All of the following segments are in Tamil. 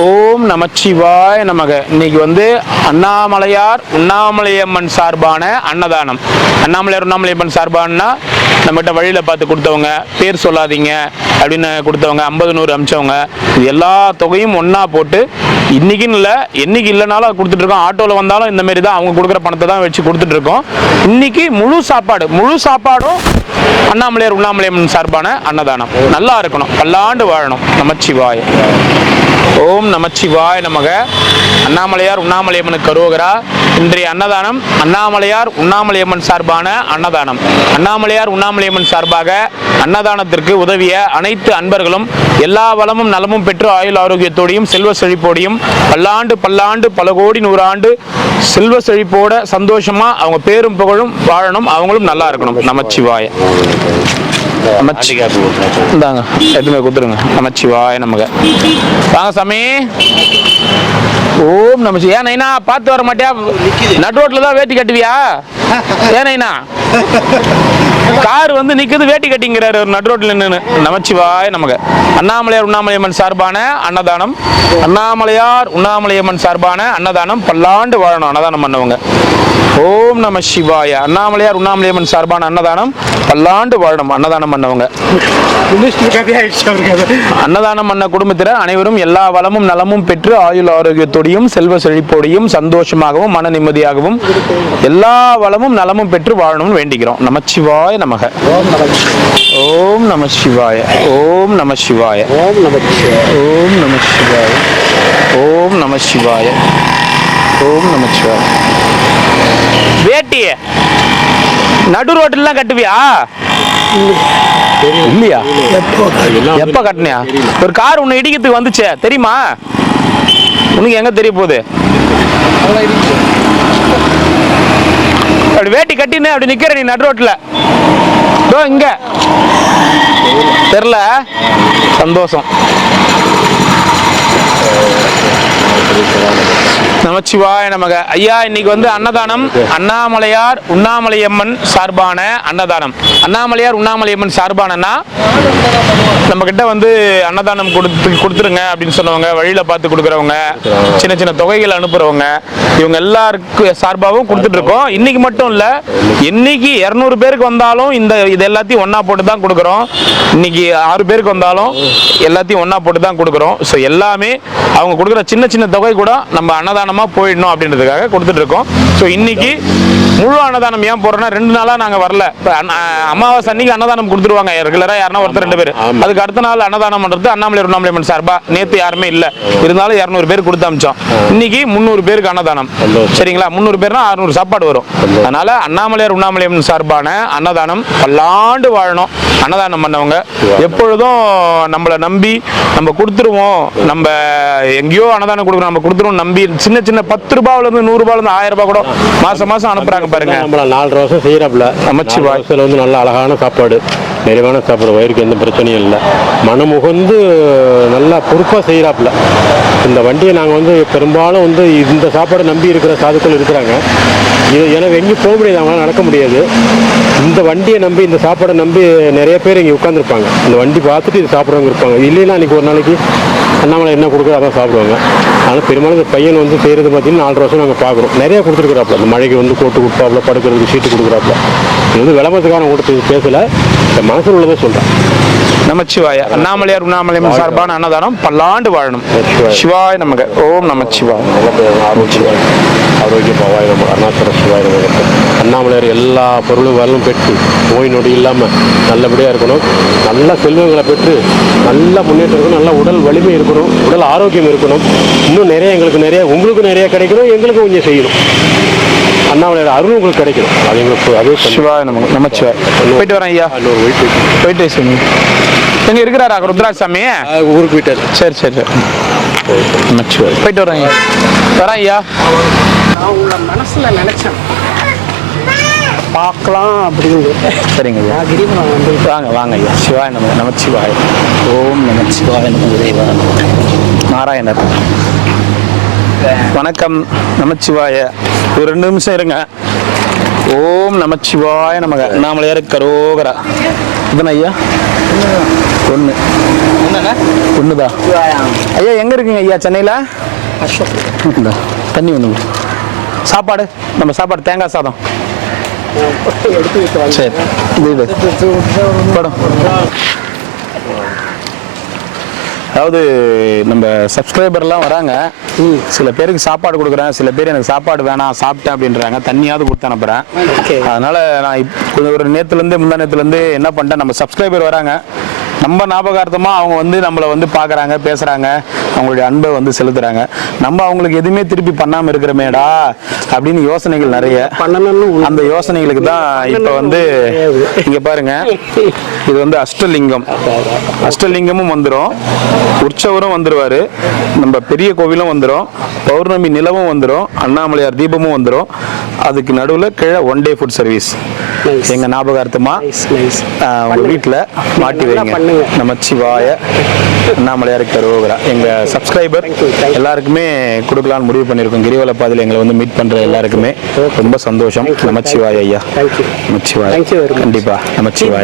ஓம் நமச்சிவாய நமக. இன்னைக்கு வந்து அண்ணாமலையார் உண்ணாமலையம்மன் சார்பான அன்னதானம். அண்ணாமலையார் உண்ணாமலையம்மன் சார்பானா நம்மகிட்ட வழியில் பார்த்து கொடுத்தவங்க, பேர் சொல்லாதீங்க அப்படின்னு கொடுத்தவங்க, 50 100 அமிச்சவங்க, இது எல்லா தொகையும் ஒன்றா போட்டு இன்றைக்கின்னு இல்லை, என்றைக்கு இல்லைனாலும் அது கொடுத்துட்ருக்கோம். ஆட்டோவில் வந்தாலும் இந்தமாரி தான் அவங்க கொடுக்குற பணத்தை தான் வச்சு கொடுத்துட்ருக்கோம். இன்றைக்கி முழு சாப்பாடும் அண்ணாமலையார் உண்ணாமலையம்மன் சார்பான அன்னதானம். நல்லா இருக்கணும், பல்லாண்டு வாழணும். நமச்சிவாய. ஓம் நமச்சிவாய நமக. அண்ணாமலையார் உண்ணாமலையம்மனுக்கு கரோகரா. இன்றைய அன்னதானம் அண்ணாமலையார் உண்ணாமலையம்மன் சார்பான அன்னதானம். அண்ணாமலையார் உண்ணாமலையம்மன் சார்பாக அன்னதானத்திற்கு உதவிய அனைத்து அன்பர்களும் எல்லா வளமும் நலமும் பெற்று ஆயுள் ஆரோக்கியத்தோடையும் செல்வ செழிப்போடையும் பல்லாண்டு பல்லாண்டு பல கோடி 100 ஆண்டு செல்வ செழிப்போட சந்தோஷமா அவங்க பேரும் புகழும் வாழணும். அவங்களும் நல்லா இருக்கணும். நமச்சிவாய. இந்தாங்க, எதுவுமே கொடுத்துருங்க. நமச்சிவாய நமக. வாங்க சாமி. ஓம் நமச்சி. ஏன் நைனா பார்த்து வர மாட்டியா? நடு ரோட்ல தான் வேட்டி கட்டுவியா? ஏன் நைனா கார் வந்து நிக்குது, வேட்டி கட்டிங்கிறாரு ஒரு நடு ரோட்ல நின்று. நமச்சிவாய நமக. அண்ணாமலையார் உண்ணாமலையம்மன் சார்பான அன்னதானம். அண்ணாமலையார் உண்ணாமலையம்மன் சார்பான அன்னதானம். பல்லாண்டு வாழணும் அன்னதானம் பண்ணவங்க. ஓம் நம சிவாய. அண்ணாமலையார் உண்ணாமலையம்மன் சார்பான அன்னதானம். பல்லாண்டு வாழணும் அன்னதானம் பண்ணவங்க. அன்னதானம் பண்ண குடும்பத்தினர் அனைவரும் எல்லா வளமும் நலமும் பெற்று ஆயுள் ஆரோக்கியத்தோடையும் செல்வ செழிப்போடையும் சந்தோஷமாகவும் மன நிம்மதியாகவும் எல்லா வளமும் நலமும் பெற்று வாழணும்னு வேண்டிக்கிறோம். நமச்சிவாய நமக. ஓம் நம சிவாய. ஓம் நம சிவாய. ஓம் நம சிவாய. ஓம் நம சிவாய. ஓம் நம சிவாய. வேட்டிய நடு ரோட்டிலாம் கட்டுவியா? இல்லையா? எப்ப கட்டினியா? ஒரு கார் உன்னை இடிக்கிறதுக்கு வந்துச்சே, தெரியுமா? உனக்கு எங்க தெரிய போகுது? அப்படி வேட்டி கட்டினு அப்படி நிக்கிற நீ நடு ரோட்ல. இங்க தெரியல. சந்தோஷம். நமச்சிவாய நமக. ஐயா, இன்னைக்கு வந்து அன்னதானம் அண்ணாமலையார் உண்ணாமலையம்மன் சார்பான அன்னதானம். அண்ணாமலையார் உண்ணாமலையம்மன் சார்பானன்னா நம்ம கிட்ட வந்து அன்னதானம் கொடுத்துருங்க அப்படின்னு சொன்னவங்க, வழியில பார்த்து கொடுக்குறவங்க, சின்ன சின்ன தொகைகள் அனுப்புறவங்க, இவங்க எல்லாருக்கும் சார்பாகவும் கொடுத்துட்டு இருக்கோம். இன்னைக்கு மட்டும் இல்ல, இன்னைக்கு 200 பேருக்கு வந்தாலும் இது எல்லாத்தையும் ஒன்னா போட்டு தான் கொடுக்குறோம். இன்னைக்கு 6 பேருக்கு வந்தாலும் எல்லாத்தையும் ஒன்னா போட்டு தான் கொடுக்குறோம். ஸோ எல்லாமே அவங்க கொடுக்குற சின்ன சின்ன தொகை கூட நம்ம அன்னதானமா போயிடணும் அப்படின்றதுக்காக கொடுத்துட்டு இருக்கோம். ஸோ இன்னைக்கு முழு அன்னதானம் ஏன் போடுறோம்னா, 2 நாளா நாங்க வரல. அமாவாசை அன்னைக்கு அன்னதானம் கொடுத்துருவாங்க ரெகுலரா, யாருன்னா ஒருத்தர் 2 பேர். அதுக்கு அடுத்த நாள் அன்னதானம் பண்றது அண்ணாமலையார் உண்ணாமலையம்மன் சார்பா. நேத்து யாருமே இல்ல, இருந்தாலும் 200 பேர் கொடுத்து அமிச்சோம். இன்னைக்கு 300 பேருக்கு அன்னதானம். சரிங்களா? 300 பேர்னா 600 சாப்பாடு வரும். அதனால அண்ணாமலையார் உண்ணாமலையம்மன் சார்பான அன்னதானம். பல்லாண்டு வாழணும். அன்னதானம் பண்ணவங்க எப்பொழுதும் நம்மளை நம்பி நம்ம கொடுத்துருவோம், நம்ம எங்கேயோ அன்னதானம் கொடுக்குறோம், நம்ம கொடுத்துருவோம் நம்பி சின்ன சின்ன 10 ரூபாயில இருந்து 100 ரூபாயில இருந்து 1000 ரூபாய் கூட மாசம் அனுப்புறாங்க பாருங்க. நம்மள 4 வருஷம் செய்யறாப்ல. நமச்சிவாய வந்து நல்ல அழகான சாப்பாடு, நிறைவான சாப்பாடு, வயிறுக்கு எந்த பிரச்சனையும் இல்லை. மனமுகந்து நல்லா பொறுப்பாக செய்கிறாப்புல. இந்த வண்டியை நாங்கள் வந்து பெரும்பாலும் வந்து இந்த சாப்பாடை நம்பி இருக்கிற சாதுக்கள் இருக்கிறாங்க. இது எனக்கு எங்கேயும் போக முடியாது, அவங்களால நடக்க முடியாது. இந்த வண்டியை நம்பி, இந்த சாப்பாடை நம்பி நிறைய பேர் இங்கே உட்காந்துருப்பாங்க. இந்த வண்டி பார்த்துட்டு இது சாப்பிட்றவங்க இருப்பாங்க. இல்லைன்னா அன்றைக்கி ஒரு நாளைக்கு அண்ணாமலை என்ன கொடுக்குறோ அதான் சாப்பிடுவாங்க. ஆனால் பெரும்பாலும் இந்த பையன் வந்து செய்கிறது பார்த்தீங்கன்னா 4 வருஷம் நாங்கள் பார்க்குறோம். நிறையா கொடுத்துருக்குறாப்புல. இந்த மழைக்கு வந்து கோட்டு கொடுப்பாப்புல, படுக்கிறதுக்கு சீட்டு கொடுக்குறாப்புல. இது வந்து விளம்பரத்துக்கான கொடுத்து பேசலை, இந்த மனசில் உள்ளதை சொல்கிறேன். நமச்சிவாய. அண்ணாமலையார் உண்ணாமலையம்மன் சார்பான அன்னதானம். பல்லாண்டு வாழணும். சிவாய நமக. ஓம் நமச்சிவாய. ஆரோக்கிய பவாய் நம்ம அருணாச்சல சிவாய் நமக்கு. அண்ணாமலையார் எல்லா பொருளும் வரலும் பெற்று நோய் நொடி இல்லாமல் நல்லபடியாக இருக்கணும். நல்ல செல்வங்களை பெற்று நல்ல முன்னேற்றம் இருக்கணும். நல்ல உடல் வலிமை இருக்கணும், உடல் ஆரோக்கியம் இருக்கணும். இன்னும் நிறைய உங்களுக்கு நிறைய கிடைக்கணும், எங்களுக்கு கொஞ்சம் செய்யணும். அண்ணாமலையார் அருள் உங்களுக்கு கிடைக்கணும். அது எங்களுக்கு அதே சிவாய நமக்கு. நமச்சிவாய். போயிட்டு வரேன் ஐயா. போயிட்டு சாமி. எங்க இருக்கிறாரா ருத்ராஜ் சாமி? ஊருக்கு போயிட்டாரு. சரி சரி சரி. நமச்சிவாய். போயிட்டு வரேன் ஐயா. வரேன் ஐயா. நான் உங்களை மனசுல நினைச்சேன் பார்க்கலாம் அப்படின்னு. சரிங்க ஐயா. கிரிவலம் வந்து வாங்க வாங்க ஐயா. சிவாய நமக்கு. நமச்சிவாய். ஓம் நமச்சிவாய நமக்கு. இறைவா நாராயணர். வணக்கம். நமச்சிவாய. ஒரு 2 நிமிஷம் இருங்க. ஓம் நமச்சிவாய நமக. அண்ணாமலையார் கரோகரா. இதுனா ஐயா 1 ஒண்ணுதான். ஐயா எங்க இருக்கீங்க ஐயா? சென்னையில இந்தா, தண்ணி ஒண்ணு. சாப்பாடு நம்ம சாப்பாடு தேங்காய் சாதம். சரி இது படம். அதாவது நம்ம சப்ஸ்கிரைபர்லாம் வராங்க, சில பேருக்கு சாப்பாடு கொடுக்குறேன், சில பேர் எனக்கு சாப்பாடு வேணாம் சாப்பிட்டேன் அப்படின்றாங்க, தண்ணியாவது கொடுத்து அனுப்புகிறேன். அதனால் நான் ஒரு நேற்றுலேருந்து முந்தா நேற்றுலேருந்து என்ன பண்ணிட்டேன், நம்ம சப்ஸ்கிரைபர் வராங்க, நம்ம ஞாபகார்த்தமாக அவங்க வந்து நம்மளை வந்து பார்க்குறாங்க, பேசுகிறாங்க, அவங்களுடைய அன்பை வந்து செலுத்துகிறாங்க. நம்ம அவங்களுக்கு எதுவுமே திருப்பி பண்ணாமல் இருக்கிறமேடா அப்படின்னு யோசனைகள் நிறைய. அந்த யோசனைகளுக்கு தான் இப்போ வந்து இங்கே பாருங்க, இது வந்து அஷ்டலிங்கம். அஷ்டலிங்கமும் வந்துடும், உற்சவரும் வந்துடுவார், நம்ம பெரிய கோவிலும் வந்துடும், பௌர்ணமி நிலவும் வந்துடும், அண்ணாமலையார் தீபமும் வந்துடும். அதுக்கு நடுவில் கீழே 1 day ஃபுட் சர்வீஸ் எங்க ஞாபகார்த்தமா உங்க வீட்டில் மாட்டி வைங்க. நமச்சிவாய அண்ணாமலையாருக்கு அரோகரா. எங்க சப்ஸ்கிரைபர் எல்லாருக்குமே கொடுக்கலான்னு முடிவு பண்ணியிருக்கோம். கிரிவல பாதையில் எங்களை வந்து மீட் பண்ற எல்லாருக்குமே ரொம்ப சந்தோஷம். நமச்சிவாய ஐயா. நமச்சிவாய. கண்டிப்பா நமச்சிவாய.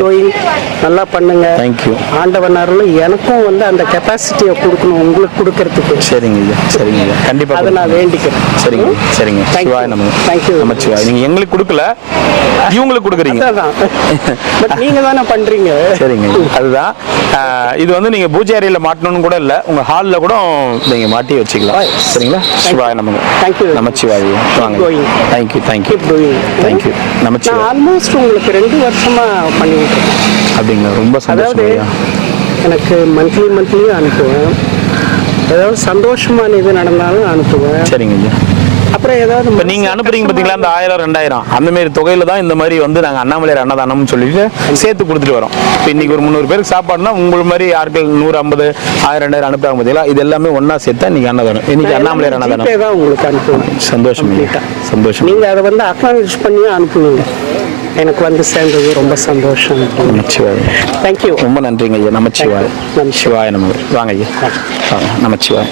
நல்லா பண்ணுங்க. தேங்க்யூ. ஆண்டவன் அருள் எனக்கும் வந்து அந்த கெப்பாசிட்டியை கொடுக்கணும் உங்களுக்கு கொடுக்கறதுக்கு. சரிங்க ஐயா, சரிங்க ஐயா, கண்டிப்பா அதை நான் வேண்டிக்கிறேன். சரிங்க சரிங்க. சிவாய நம்ம. தேங்க்யூ. நமச்சிவாய. நீங்க எங்களுக்கு கொடுக்கல, இவங்களுக்கு கொடுக்குறீங்க. பட் நீங்க தானே பண்றீங்க. சரிங்க, அதுதான். இது வந்து நீங்க பூஜை அறையில மாட்டணும்னு கூட இல்ல, உங்க ஹால்ல கூட நீங்க மாட்டி வச்சுக்கலாம். சரிங்களா? சிவாய நமக்கு. தேங்க்யூ. நமச்சிவாய. வாங்க. Thank you thank you thank you. நமச்சிவாய. ஆல்மோஸ்ட் உங்களுக்கு 2 வருஷமா பண்ணிட்டு இருக்கேன். அப்படிங்களா? ரொம்ப சந்தோஷம். எனக்கு மந்த்லி அனுப்புவேன். ஏதாவது சந்தோஷமான இது நடந்தாலும் அனுப்புவேன். சரிங்க ஐயா. அப்புறம் ஏதாவது இப்போ நீங்கள் அனுப்புறீங்க பார்த்தீங்களா, அந்த 1000 2000 அந்த மாதிரி தொகையில தான் இந்த மாதிரி வந்து நாங்கள் அண்ணாமலையார் அன்னதானம்னு சொல்லிட்டு சேர்த்து கொடுத்துட்டு வரோம். இப்போ இன்னைக்கு ஒரு 300 பேருக்கு சாப்பாடுனா உங்கள் மாதிரி யாருக்கு 150 1000 2000 அனுப்புறாங்க பார்த்தீங்களா, இது எல்லாமே ஒன்றா சேர்த்தா இன்னைக்கு அன்னதானம். இன்னைக்கு அண்ணாமலையார் அன்னதானம் தான் உங்களுக்கு அனுப்புவேன். சந்தோஷம் சந்தோஷம். நீங்கள் அதை வந்து அக்னாலேஜ் பண்ணி அனுப்புவீங்க. எனக்கு வந்து சேர்ந்தது ரொம்ப சந்தோஷம். நமச்சிவாய். தேங்க்யூ. ரொம்ப நன்றிங்க ஐயா. நமச்சிவாய். சிவாய நம்ம. வாங்க ஐயா, வாங்க. நமச்சிவாய்.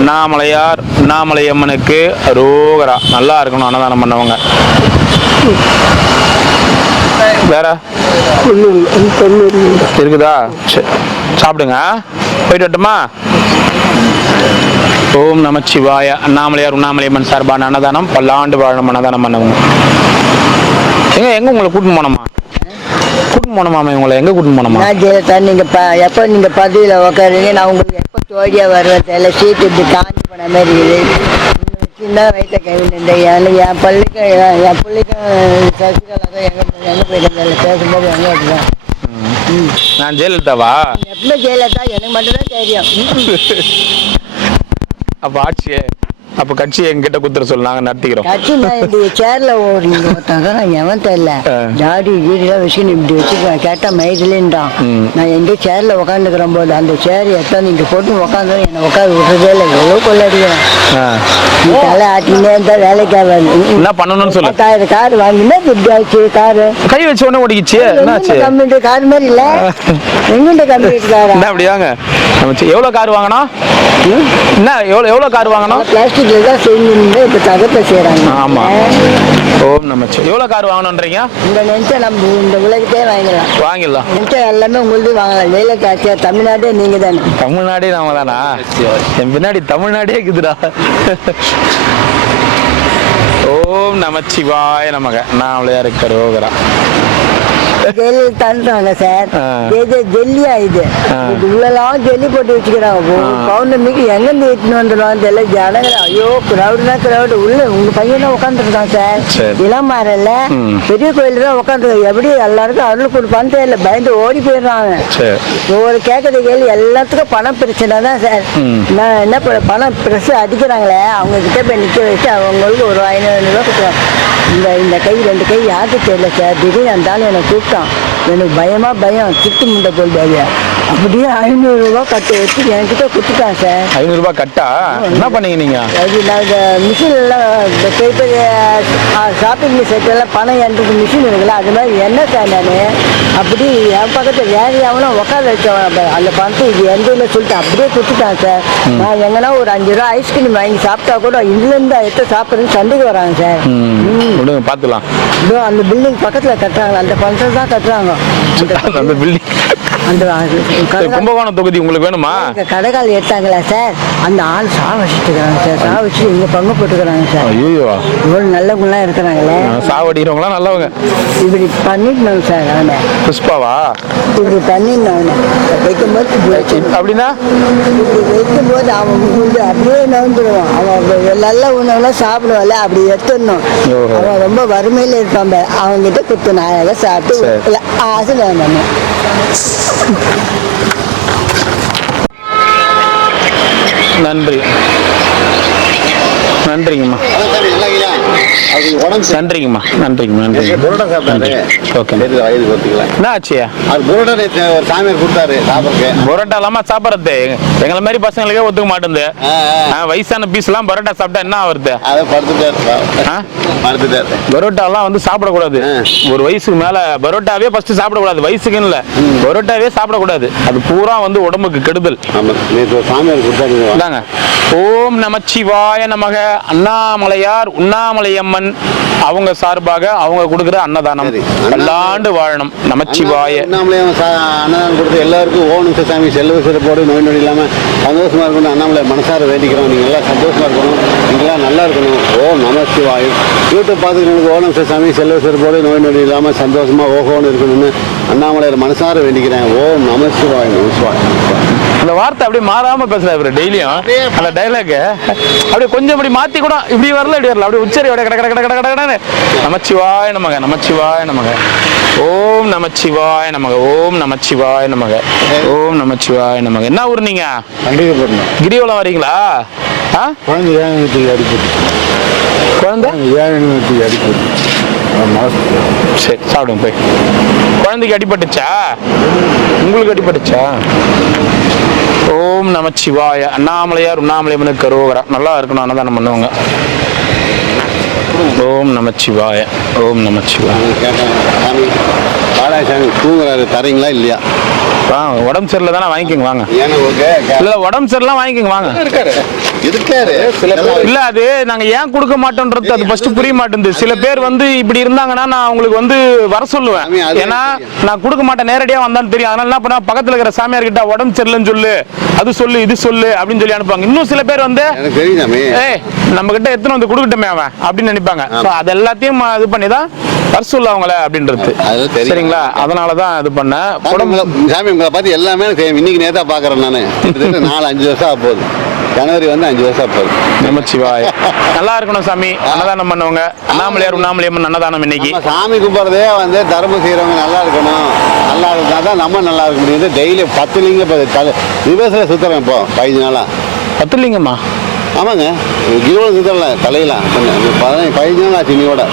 அண்ணாமலையார் அண்ணாமலையம்மனுக்கு அரோகரா. நல்லா இருக்கணும் அன்னதானம் பண்ணவங்க. வேற இருக்குதா? சரி, சாப்பிடுங்க. போயிட்டு வரட்டுமா? ஓம் நமச்சிவாய. அண்ணாமலையார் அண்ணாமலையம்மன் சார்பான அன்னதானம், பல்லாண்டு வாழும் அன்னதானம் பண்ணவங்க. எங்க உங்களை கூட்டின்னு போனோமா? கூட்டின்னு போனோமாமா? இவங்களை எங்க கூட்டின்னு போனோமா? நீங்க எப்போ நீங்க பதவியில் உட்காருங்க, நான் உங்களுக்கு எப்போ தோழியா வருவேன் தெரியல. சீட்டு இப்படி காஞ்சி போன மாதிரி இருக்குது. சின்ன வயசை கைவிட்டு என் பிள்ளைக்கும் சசிகலாக்கும் எங்கே போயிட்டு பேசும்போது எங்கே இருக்குதான். நான் ஜெயலலிதாவா? எப்பவுமே ஜெயலலிதா எனக்கு மட்டும்தான் தெரியும். அப்ப ஆட்சியே அப்ப கட்சி எங்கிட்ட குத்துற சொல்லு, நாங்க நடத்திக்கிறோம். கட்சி நான் இந்த சேர்ல ஒருத்தங்க எவன் தெரியல, ஜாடி வீடுலாம் வச்சுன்னு இப்படி வச்சுக்குவேன். கேட்டா மைதிலேன்றான். நான் எங்க சேர்ல உட்காந்துக்கிறேன் போது அந்த சேர் எத்தாந்து இங்க போட்டு உட்காந்து என்னை உட்காந்து விட்டுறதே இல்லை. எவ்வளவு கொள்ளடிக்கிறேன். தலை ஆட்டினே இருந்தா வேலைக்கு ஆகாது. என்ன பண்ணணும்னு சொல்லு. கார் வாங்கினா இப்படி ஆச்சு. காரு கை வச்ச உடனே ஓடிக்கிச்சு. கம்ப்யூட்டர் கார் மாதிரி இல்ல, எங்கிட்ட கம்ப்யூட்டர் காரா? என்ன அப்படியாங்க? எவ்வளவு கார் வாங்கணும்? என்ன எவ்வளவு கார் வாங்கணும்? பிளாஸ்டிக்ல தான் செஞ்சு இப்ப தகத்தை செய்யறாங்க. ஆமா. ஓம் நமச்சி. எவ்வளவு கார் வாங்கணும்ன்றீங்க? இந்த நினைச்சா நம்ம இந்த உலகத்தையே வாங்கிடலாம். நினைச்சா எல்லாமே உங்களுக்கு வாங்கலாம். ஜெயலலிதா ஆட்சியா தமிழ்நாடே நீங்க தானே. தமிழ்நாடே நாம தானா? என் பின்னாடி தமிழ்நாடே இருக்குதுடா. ஓம் நமச்சிவாய நமக. அண்ணாமலையாருக்கு அரோகரா. தந்துறாங்க சார். ஜெல்லியா இது உள்ளலாம் ஜெல்லி போட்டு வச்சுக்கிறாங்க. பௌர்ணமிக்கு எங்கிருந்து இட்டுன்னு வந்துடுவாங்க தெரியல. ஜனங்கள் ஐயோ கிரௌடுனா கிரௌடு. உள்ள உங்க பையனா உட்காந்துருக்கான் சார். இளமாறல பெரிய கோயில் தான் உட்காந்துருக்காங்க. எப்படி எல்லாருக்கும் அருள் கொடுப்பான்னு தெரியல, பயந்து ஓடி போயிடுறாங்க. ஒவ்வொரு கேட்கறது கேள்வி எல்லாத்துக்கும் பணம் பிரச்சனை தான் சார். நான் என்ன பணம் ப்ரெஸ் அடிக்கிறாங்களே, அவங்க கிட்ட போய் நிற்க வச்சு அவங்களுக்கு ஒரு 500 ரூபா கொடுக்குறாங்க. இந்த கை 2 கை யாருக்கு தெரியல சார். திடீர்னு இருந்தாலும் என்னை கூப்பிட்டான். எனக்கு பயம் திட்டு முண்டை போல்பாங்க. அப்படியே 500 ரூபா கட்டு வச்சு என்கிட்ட கொடுத்துட்டான் சார். 500 ரூபாய் கட்டா? என்ன பண்ணீங்க நீங்க? அது நான் இந்த மிஷின்லாம் இந்த பெரிய ஷாப்பிங் செட்டெல்லாம் பணம் எண்றது மிஷின் இருக்குல்ல, அது மாதிரி என்ன சார் நான் அப்படி என் பக்கத்தில் வேலையாகலாம் உட்கார வச்சேன். அந்த பணத்தை இது எந்த இல்லை சொல்லிட்டு அப்படியே கொடுத்துட்டான் சார். நான் எங்கன்னா ஒரு 5 ரூபா ஐஸ்கிரீம் வாங்கி சாப்பிட்டா கூட இதுலேருந்து எடுத்து சாப்பிட்றதுன்னு சண்டைக்கு வராங்க சார். பார்த்துக்கலாம். அந்த பில்டிங் பக்கத்தில் கட்டுறாங்க, அந்த பணத்தை தான் கட்டுறாங்க. அந்த பில்டிங் அந்த கும்பகோணம் தொகுதி உங்களுக்கு வேணுமா? கடைக்கால் எடுத்தாங்களா சார், அந்த ஆள் வச்சுட்டுக்கிறாங்க சார். வச்சு இங்கே பங்கு போட்டுக்கிறாங்க சார். ஐயோ, இவ்வளோ நல்லவங்களாம் இருக்கிறாங்களே. சாவடிக்கிறவங்களாம் நல்லவங்க. இப்படி பண்ணிடணும் சார். அவனை புஷ்பாவா இப்படி பண்ணிடணும். அவனை வைக்கும்போது அப்படின்னா இப்படி வைக்கும்போது அவன் வந்து அப்படியே நவுந்துடுவான். அவன் நல்ல உணவுலாம் சாப்பிடுவாள், அப்படி எடுத்துடணும். அவன் ரொம்ப வறுமையில் இருப்பான். அவங்ககிட்ட குத்து நாயாக சாப்பிட்டு ஆசீர்வாதம் பண்ணும். நன்றி, நன்றிங்கம்மா, நன்றிங்கம்மா, நன்றிங்கம்மா, நன்றி. ஓகே, என்ன ஆச்சு? பரோட்டா இல்லாம சாப்பிட்றது எங்களை மாதிரி பசங்களுக்கே ஒத்துக்க மாட்டேங்குது. வயசான பீஸ் எல்லாம் பரோட்டா சாப்பிட்டா என்ன ஆகுறது? பரோட்டா எல்லாம் வந்து சாப்பிடக்கூடாது. ஒரு வயசுக்கு மேல பரோட்டாவே ஃபர்ஸ்ட் சாப்பிடக்கூடாது. வயசுக்குன்னு இல்ல, பரோட்டாவே சாப்பிடக்கூடாது. அது பூரா வந்து உடம்புக்கு கெடுதல். ஓம் நமச்சிவாய நமக. அண்ணாமலையார் உண்ணாமலையம்மன் அவங்க சார்பாக அவங்க கொடுக்குற அன்னதானம். பல்லாண்டு வாழணும். நமச்சிவாய. அன்னதானம் கொடுத்து எல்லாருக்கும் ஓம் சாமி செல்வ சிறப்போடு நோய் நொடி இல்லாமல் சந்தோஷமா இருக்கணும். அண்ணாமலை மனசார வேண்டிக்கிறோம். நீங்கள் எல்லாம் சந்தோஷமா இருக்கணும், நீங்களாம் நல்லா இருக்கணும். ஓம் நமச்சிவாயம். யூடியூப் பார்த்துக்கிறவங்களுக்கு ஓம் சாமி செல்வ சிறப்போடு நோய் நொடி இல்லாமல் சந்தோஷமா ஓகோன்னு இருக்கணும்னு அண்ணாமலையார் மனசார வேண்டிக்கிறேன். ஓம் நமச்சிவாயம். நமச்சிவாயம். அந்த வார்த்தை அப்படியே மாறாம பேசுறாரு டெய்லியும். அந்த டைலாக் அப்படியே கொஞ்சம் இப்படி மாத்தி கூட இப்படி வரல, இப்படி வரல, அப்படியே உச்சரி கட கட கட கட கட. நமச்சிவாய நமக, நமச்சிவாய நமக. ஓம் நமச்சிவாய நமக, ஓம் நமச்சிவாய நமக, ஓம் நமச்சிவாய நமக. என்ன ஊர் நீங்க? கிரிவலம் வரீங்களா? குழந்தை அடிப்பட்டு சரி, சாப்பிடுங்க போய். குழந்தைக்கு அடிபட்டுச்சா? உங்களுக்கு அடிபட்டுச்சா? ஓம் நமச்சிவாய. அண்ணாமலையார் உண்ணாமலையம்மனுக்கு கரோகரா. நல்லா இருக்கணும், அன்னதானம் பண்ணுவாங்க. ஓம் நமச்சிவாய, ஓம் நமச்சிவாய. பாலாசாமி தூங்குறாரு, தரீங்களா இல்லையா? வாங்க, உடம்பு சரியில்லை தானே, வாங்கிக்கோங்க வாங்க. இல்ல உடம்பு சரியில்லாம் வாங்கிக்கோங்க வாங்க. இல்ல அது நாங்க ஏன் கொடுக்க மாட்டோம்ன்றது அது ஃபர்ஸ்ட் புரிய மாட்டேங்குது. சில பேர் வந்து இப்படி இருந்தாங்கன்னா நான் அவங்களுக்கு வந்து வர சொல்லுவேன். ஏன்னா நான் கொடுக்க மாட்டேன், நேரடியா வந்தான்னு தெரியும். அதனால என்ன பண்ண, பக்கத்துல இருக்கிற சாமியார் கிட்ட உடம்பு சரியில்லைன்னு சொல்லு, அது சொல்லு, இது சொல்லு அப்படின்னு சொல்லி அனுப்புவாங்க. இன்னும் சில பேர் வந்து நம்ம கிட்ட எத்தனை வந்து கொடுக்கட்டுமே அவன் அப்படின்னு நினைப்பாங்க. அது எல்லாத்தையும் இது பண்ணிதான் வர சொல்ல அவங்கள அப்படின்றது. சரிங்களா? அதனாலதான் இது பண்ண சாமி உங்களை பார்த்து எல்லாமே இன்னைக்கு நேரத்தா பாக்குறேன் நானு. 4-5 வருஷம் ஆக போகுது. ஜனவரி வந்து 5 வருஷம் போகுது. நமச்சிவாய. நல்லா இருக்கணும் சாமி. அன்னதானம் பண்ணவங்க அண்ணாமலையார் உண்ணாமலையம்மன் அன்னதானம் இன்னைக்கு. சாமி கும்பிட்றதே வந்து தர்மம் செய்யறவங்க நல்லா இருக்கணும். நல்லா இருந்தா தான் நம்ம நல்லா இருக்க முடியுது. டெய்லி 10 லிங்கம் ரிவர்ஸ்ல சுத்துறேன் இப்போ 15 நாளா. 10 லிங்கம்மா? ஆமாங்க, கிரிவலம் சுத்தல தலையெல்லாம் 15 நாள் ஆச்சு. இன்னையோட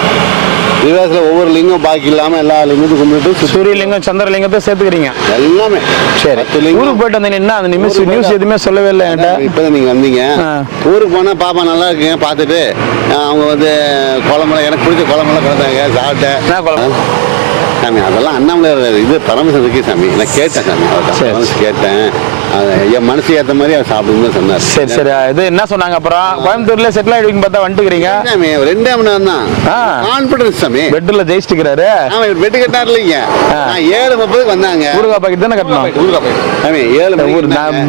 ரிவர்ஸ்ல ஒவ்வொரு லிங்கம் பாக்கி இல்லாம எல்லா லிங்கத்தையும் கும்பிட்டு சூரியலிங்கம் சந்திரலிங்கத்தை சேர்த்துக்கிறீங்க எல்லாமே. சரி, ஊருக்கு போயிட்டு வந்தீங்க, என்ன அந்த நியூஸ் எதுவுமே சொல்லவே இல்லை என்கிட்ட. இப்பதான் நீங்க வந்தீங்க. ஊருக்கு போனா பாப்பா நல்லா இருக்குங்க பார்த்துட்டு அவங்க வந்து குழம்புல எனக்கு பிடிச்ச குழம்புலாம் கொடுத்தாங்க, சாப்பிட்டேன். சாமி அதெல்லாம் அண்ணாமலையார் இது பரமசம் இருக்கு சாமி. நான் கேட்டேன் சாமி, அவர்கிட்ட கேட்டேன். என் மனசு ஏற்ற மாதிரி அவர் சாப்பிடுன்னு சொன்னார். சரி சரி, இது என்ன சொன்னாங்க? அப்புறம் கோயம்புத்தூர்ல செட்டில் ஆயிடுவீங்க பார்த்தா வந்துக்கிறீங்க சாமி. 2 மணி நேரம் தான் கான்பிடன்ஸ் சாமி. பெட்ல ஜெயிச்சுக்கிறாரு. பெட்டு கட்டாரு இல்லைங்க. 7:30 வந்தாங்க. ஊருகா பாக்கெட் தானே கட்டணும். சாமி 7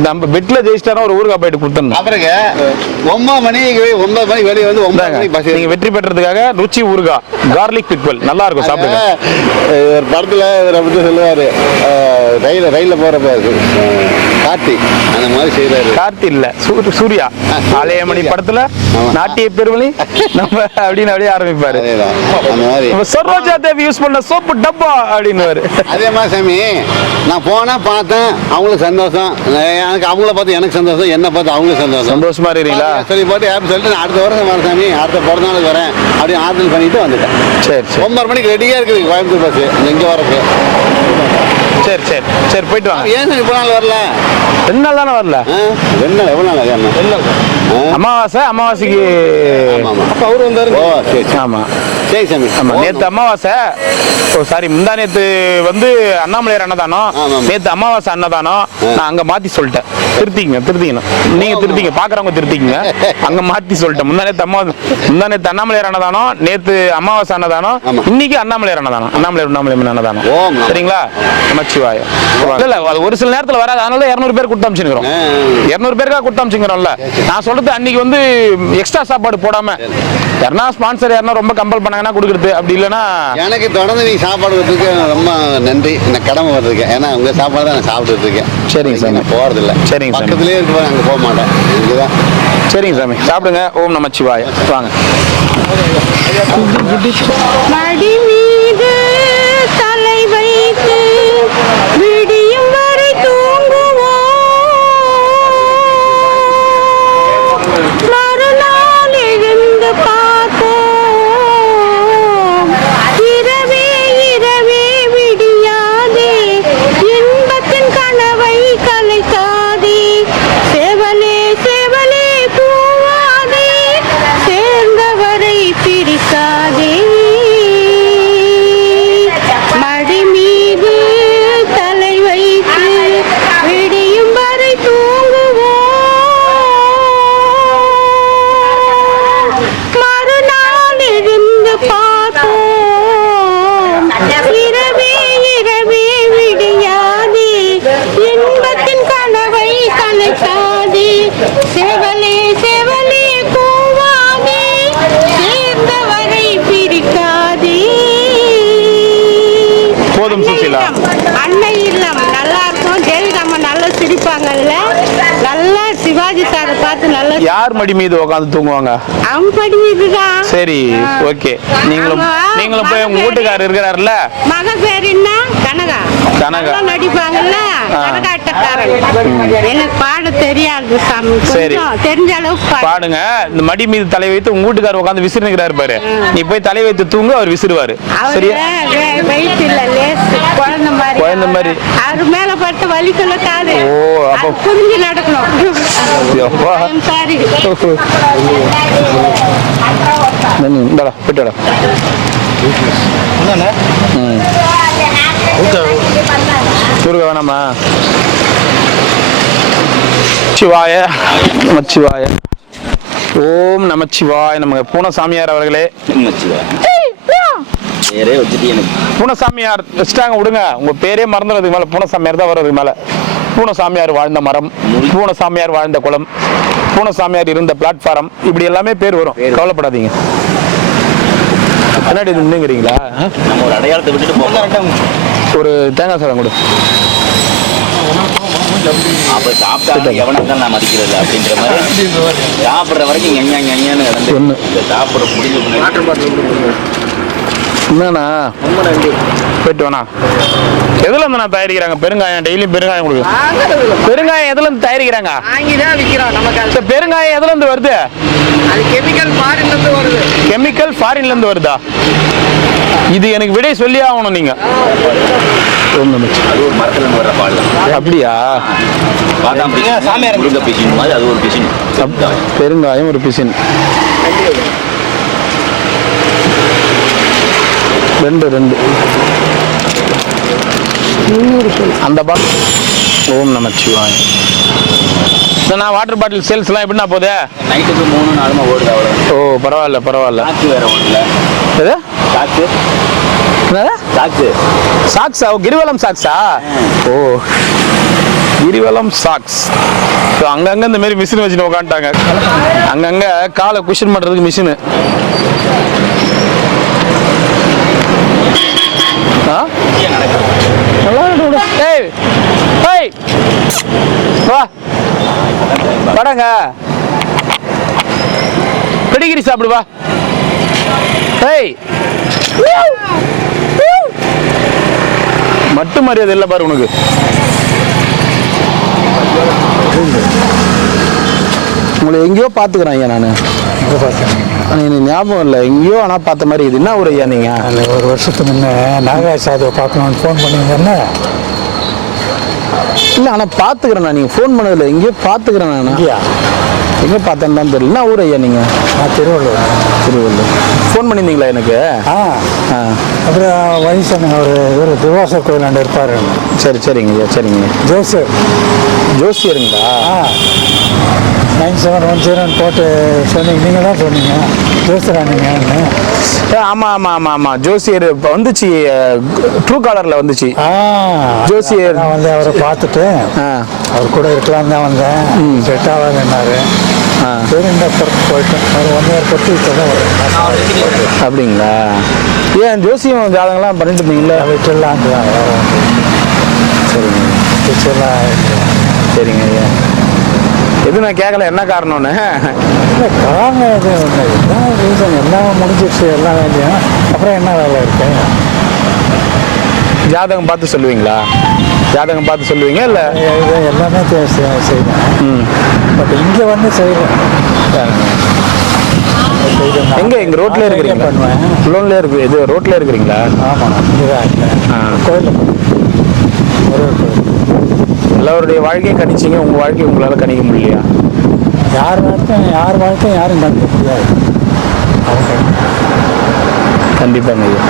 நம்ம பெட்ல ஜெயிச்சிட்டாரோ ஒரு ஊருகா பாக்கெட் கொடுத்துடணும். அப்புறம் 9 மணிக்கு வெளியே வந்து 9 மணிக்கு பஸ். நீங்க வெற்றி பெற்றதுக்காக ருச்சி ஊருகா கார்லிக் பிக்வல் நல்லா இருக்கும், சாப்பிடுங்க. ஒரு படத்துல அப்படி சொல்லுவாரு, ரயில போறப்ப கார்த்தி அந்த மாதிரி செய்யறாரு. கார்த்தி இல்ல, சூர்யா ஆலயமணி படத்துல நாட்டிய பெருவழி நம்ம அப்படின்னு அப்படியே ஆரம்பிப்பாரு. அந்த மாதிரி சரோஜா தேவி யூஸ் பண்ண சோப்பு டப்பா அப்படின்னு. அதே மாதிரி சாமி நான் போனா பார்த்தேன், அவங்களுக்கு சந்தோஷம், எனக்கு அவங்கள பார்த்து எனக்கு சந்தோஷம், என்ன பார்த்து அவங்களுக்கு சந்தோஷம். சந்தோஷமா இருக்கீங்களா? சொல்லி போட்டு ஹாப்பி சொல்லிட்டு நான் அடுத்த வருஷம் வரேன் சாமி, அடுத்த பிறந்த நாளுக்கு வரேன் அப்படின்னு ஆறுதல் பண்ணிட்டு வந்துட்டேன். சரி சரி, 9 மணிக்கு ரெடியா இருக்குது கோயம்புத்தூர் பஸ் இங்க வரக்கு. சரி சரி சரி, போயிட்டு வாங்க. ஏன் சார் இப்போ நாள் வரல? 2 நாள் தானே வரல. 2 நாள் எவ்வளோ நாள்? அமாவாசைக்கு அப்போ அவரு வந்தாரு. ஓ சரி. ஆமா. சரி சாமி. ஆமா நேத்து அமாவாசை. ஓ சாரி, முந்தா நேத்து வந்து அண்ணாமலையார் அன்னதானம், ஆமா. நேத்து அமாவாசை அன்னதானம். நான் அங்க மாத்தி சொல்லிட்டேன். திருத்திக்கணும். நீங்க திருத்திங்க, பாக்குறவங்க திருத்திக்கங்க. அங்க மாத்தி சொல்லிட்டேன். முந்தா நேத்து அண்ணாமலையார் அன்னதானம், நேத்து அமாவாசை அன்னதானம், ஆமா. இன்னைக்கு அண்ணாமலையார் அன்னதானம், உண்ணாமலையம்மன் அன்னதானம். ஓம் நம. சரிங்களா? நமச்சிவாய. இல்ல அது ஒரு சில நேரத்துல வராது, அதனால 200 பேர் கொடுத்து அமிச்சுக்கிறோம். 200 பேருக்கா கொடுத்து அமிச்சுக்கிறோம்ல. நான் சொல்றது அன்னைக்கு வந்து எக்ஸ்ட்ரா சாப்பாடு போடாம யாருன்னா ஸ்பான்சர் யாருன்னா ரொம்ப கம்பல் பண்ணாங்கன்னா கொடுக்குறது, அப்படி இல்லைன்னா எனக்கு தொடர்ந்து நீ சாப்பாடு கொடுத்துருக்கு ரொம்ப நன்றி. நான் கடமை வந்திருக்கேன். ஏன்னா உங்க சாப்பாடு தான் நான் சாப்பிட்டுட்டு இருக்கேன். சரிங்க சாமி. நான் போறது இல்லை. சரிங்க சாமி. பக்கத்துலேயே இருக்க அங்கே போக மாட்டேன். இங்கதான். சரிங்க சாமி, சாப்பிடுங்க. ஓம் நமச்சிவாய. வாங்க. மடி மீது தலை வைத்து விடியும் வரை தூங்குவோம், மறுநாள் எழுந்து பார்ப்போம். இரவே இரவே விடியாதே, இன்பத்தின் கனவை கலைக்காதே. சேவலே சேவலே பூவாதே, சேர்ந்தவரை பிரிக்காதே. மடி மீது தலை வைத்து விடியும் வரை தூங்குவோம், மறுநாள் எழுந்து பார்ப்போம். இரவே இரவே விடியாதே, இன்பத்தின் கனவை கலைக்காதே. சேவலே சேவலே பூவாதே, சேர்ந்தவரை பிரிக்காதே. போதும் சுசீலா. அன்னை இல்லம் நல்லா இருக்கும். ஜெயலலிதா நல்லா சிரிப்பாங்கல்ல. நல்லா சிவாஜி சாரை பார்த்து நல்லா யார் மடி மீது உட்காந்து தூங்குவாங்க? அவங்க படி இதுதான். சரி, ஓகே. நீங்களும் போய் உங்க வீட்டுக்காரர் இருக்கிறாருல்ல, மக பேர் என்ன? கனகா. கனகா. நல்லா நடிப்பாங்கல்ல, கரகாட்டக்காரன். எனக்கு பாட தெரியாது சாமி, சரி. கொஞ்சம் தெரிஞ்ச அளவுக்கு பாடுங்க. இந்த மடி மீது தலை வைத்து உங்க வீட்டுக்காரர் உட்காந்து விசிறுகிறாரு பாரு, நீ போய் தலை வைத்து தூங்கு, அவர் விசிறுவாரு. சரியா? வெயிட் இல்ல, லேஸ் குழந்தை மாதிரி. அவர் மேல பட்டு வலிக்கல காது. ஓ, அப்போ புரிஞ்சு நடக்கணும். அப்பா. சாரி. இந்தாடா போயிட்டாடா. முருக வேணாமா? சிவாய நமச்சிவாய. ஓம் நமச்சிவாய. நமக்கு பூனசாமியார் அவர்களே. பூனசாமியார் வச்சுட்டாங்க, விடுங்க. உங்க பேரே மறந்துடுறதுக்கு மேல பூனசாமியார் தான் வர்றதுக்கு மேல. பூனசாமியார் வாழ்ந்த மரம், பூனசாமியார் வாழ்ந்த குளம், பூனசாமியார் இருந்த பிளாட்ஃபாரம், இப்படி எல்லாமே பேர் வரும். கவலைப்படாதீங்க. பின்னாடி நின்னுங்கிறீங்களா? நம்ம ஒரு அடையாளத்தை விட்டுட்டு போகலாம். ஒரு தேங்காய் சாதம் கொடு. அப்ப சாப்பிட்டா எவனா தான் நான் மதிக்கிறது அப்படின்ற மாதிரி சாப்பிடுற வரைக்கும் எஞ்ஞான்னு ஒண்ணு. சாப்பிட முடிஞ்சு என்னண்ணா போயிட்டு வேணா. எதுல இருந்து நான் தயாரிக்கிறாங்க பெருங்காயம்? டெய்லியும் பெருங்காயம் கொடுக்கு. பெருங்காயம் எதுல இருந்து தயாரிக்கிறாங்க? இந்த பெருங்காயம் எதுல இருந்து வருது? கெமிக்கல் ஃபாரின்ல இருந்து வருதா? இது எனக்கு விடை சொல்லி ஆகணும் நீங்க. அது ஒரு மரத்துல இருந்து வர்ற பால். அப்படியா? பாதாம் முருங்கை பிசின் மாதிரி அது ஒரு பிசின். பெருங்காயம் ஒரு பிசின். ரெண்டு அந்த ஓம் நமச்சிவாய. நான் வாட்டர் பாட்டில் சேல்ஸ்லாம் எப்படின்னா போதே? நைட்டுக்கு 3-4 ஓடுது அவ்வளோ. ஓ, பரவாயில்ல. சாக்கு வேற ஒன்றும் எது? சாக்கு சாக்கு சாக்ஸா? ஓ, கிரிவலம் சாக்ஸா? ஓ, கிரிவலம் சாக்ஸ். அங்கங்க இந்த மாதிரி மிஷின் வச்சுட்டு உட்காந்துட்டாங்க. அங்கங்க காலை குஷன் பண்றதுக்கு மிஷினு. வா படங்க பெடிகிரி சாப்பிடு வா. மட்டு மரியாதை இல்லை பாரு உனக்கு. உங்களை எங்கேயோ பார்த்துக்கிறேன் ஐயா நான். எனக்கு ஞாபகம் இல்லை, எங்கேயோ ஆனால் பார்த்த மாதிரி இது. என்ன ஒரு ஐயா நீங்க? ஒரு வருஷத்துக்கு முன்னே நாகராஜ் சாதுவை பார்க்கணும்னு ஃபோன் பண்ணிங்கன்னா இல்லை, ஆனால் பார்த்துக்கிறேன் நான். நீங்கள் ஃபோன் பண்ணதில்லை, எங்கேயோ பார்த்துக்கிறேன் நான். எங்கே பார்த்தேன்னு தான் தெரியல. என்ன ஊர் ஐயா நீங்கள்? நான் திருவள்ளூர். திருவள்ளூர். ஃபோன் பண்ணியிருந்தீங்களா எனக்கு? ஆ அப்புறம் வயசானுங்க ஒரு திவாசர் கோயிலாண்டு இருப்பார். சரி சரிங்க ஐயா சரிங்க. ஜோசர் ஜோசியருங்களா? 9710 போட்டு சொன்னீங்க, நீங்கள் தான் சொன்னீங்க ஜோசரா நீங்கன்னு. ஆமாம் ஆமாம் ஆமாம் ஆமாம் ஜோசியர் இப்போ வந்துச்சு, ட்ரூ காலரில் வந்துச்சு. ஜோசியர் நான் வந்து அவரை பார்த்துட்டு அவர் கூட இருக்கலாம் தான் வந்தேன். செட் ஆகாதுன்னாரு. சரி இந்த பொறுத்து போயிட்டேன். ஒரு 1 இயர் பொறுத்து இப்போ தான் வரும். அப்படிங்களா? ஏன் ஜோசியம் ஜாதகம்லாம் பண்ணிட்டு இருந்தீங்களா? வீட்டெல்லாம் சரிங்க டீச்சர்லாம் சரிங்க ஐயா. எது நான் கேட்கல என்ன காரணம்னு. இல்லை காரணம் எது ஒன்று இதுதான் ரீசன். எல்லாம் முடிஞ்சிடுச்சு எல்லாம் வேண்டியும். அப்புறம் என்ன வேலை இருக்கு? ஜாதகம் பார்த்து சொல்லுவீங்களா? ஜாதகம் பார்த்து சொல்லுவீங்க இல்லை? இது எல்லாமே செய்வேன். பட் இங்கே வந்து செய்வேன். எங்கே? இங்கே ரோட்ல இருக்கிறீங்க? பண்ணுவேன். லோன்ல இருக்கு. இது ரோட்ல இருக்கிறீங்களா? ஆமாம் இங்கே தான் இருக்கேன். கோயிலில் ஒரு கோயில். எல்லாருடைய வாழ்க்கையை கணிச்சிங்க, உங்கள் வாழ்க்கையை உங்களால் கணிக்க முடியலையா? யார் வாழ்க்கையும் யாரும் கணிக்க முடியாது. அவங்க கண்டிப்பாங்க ஐயா.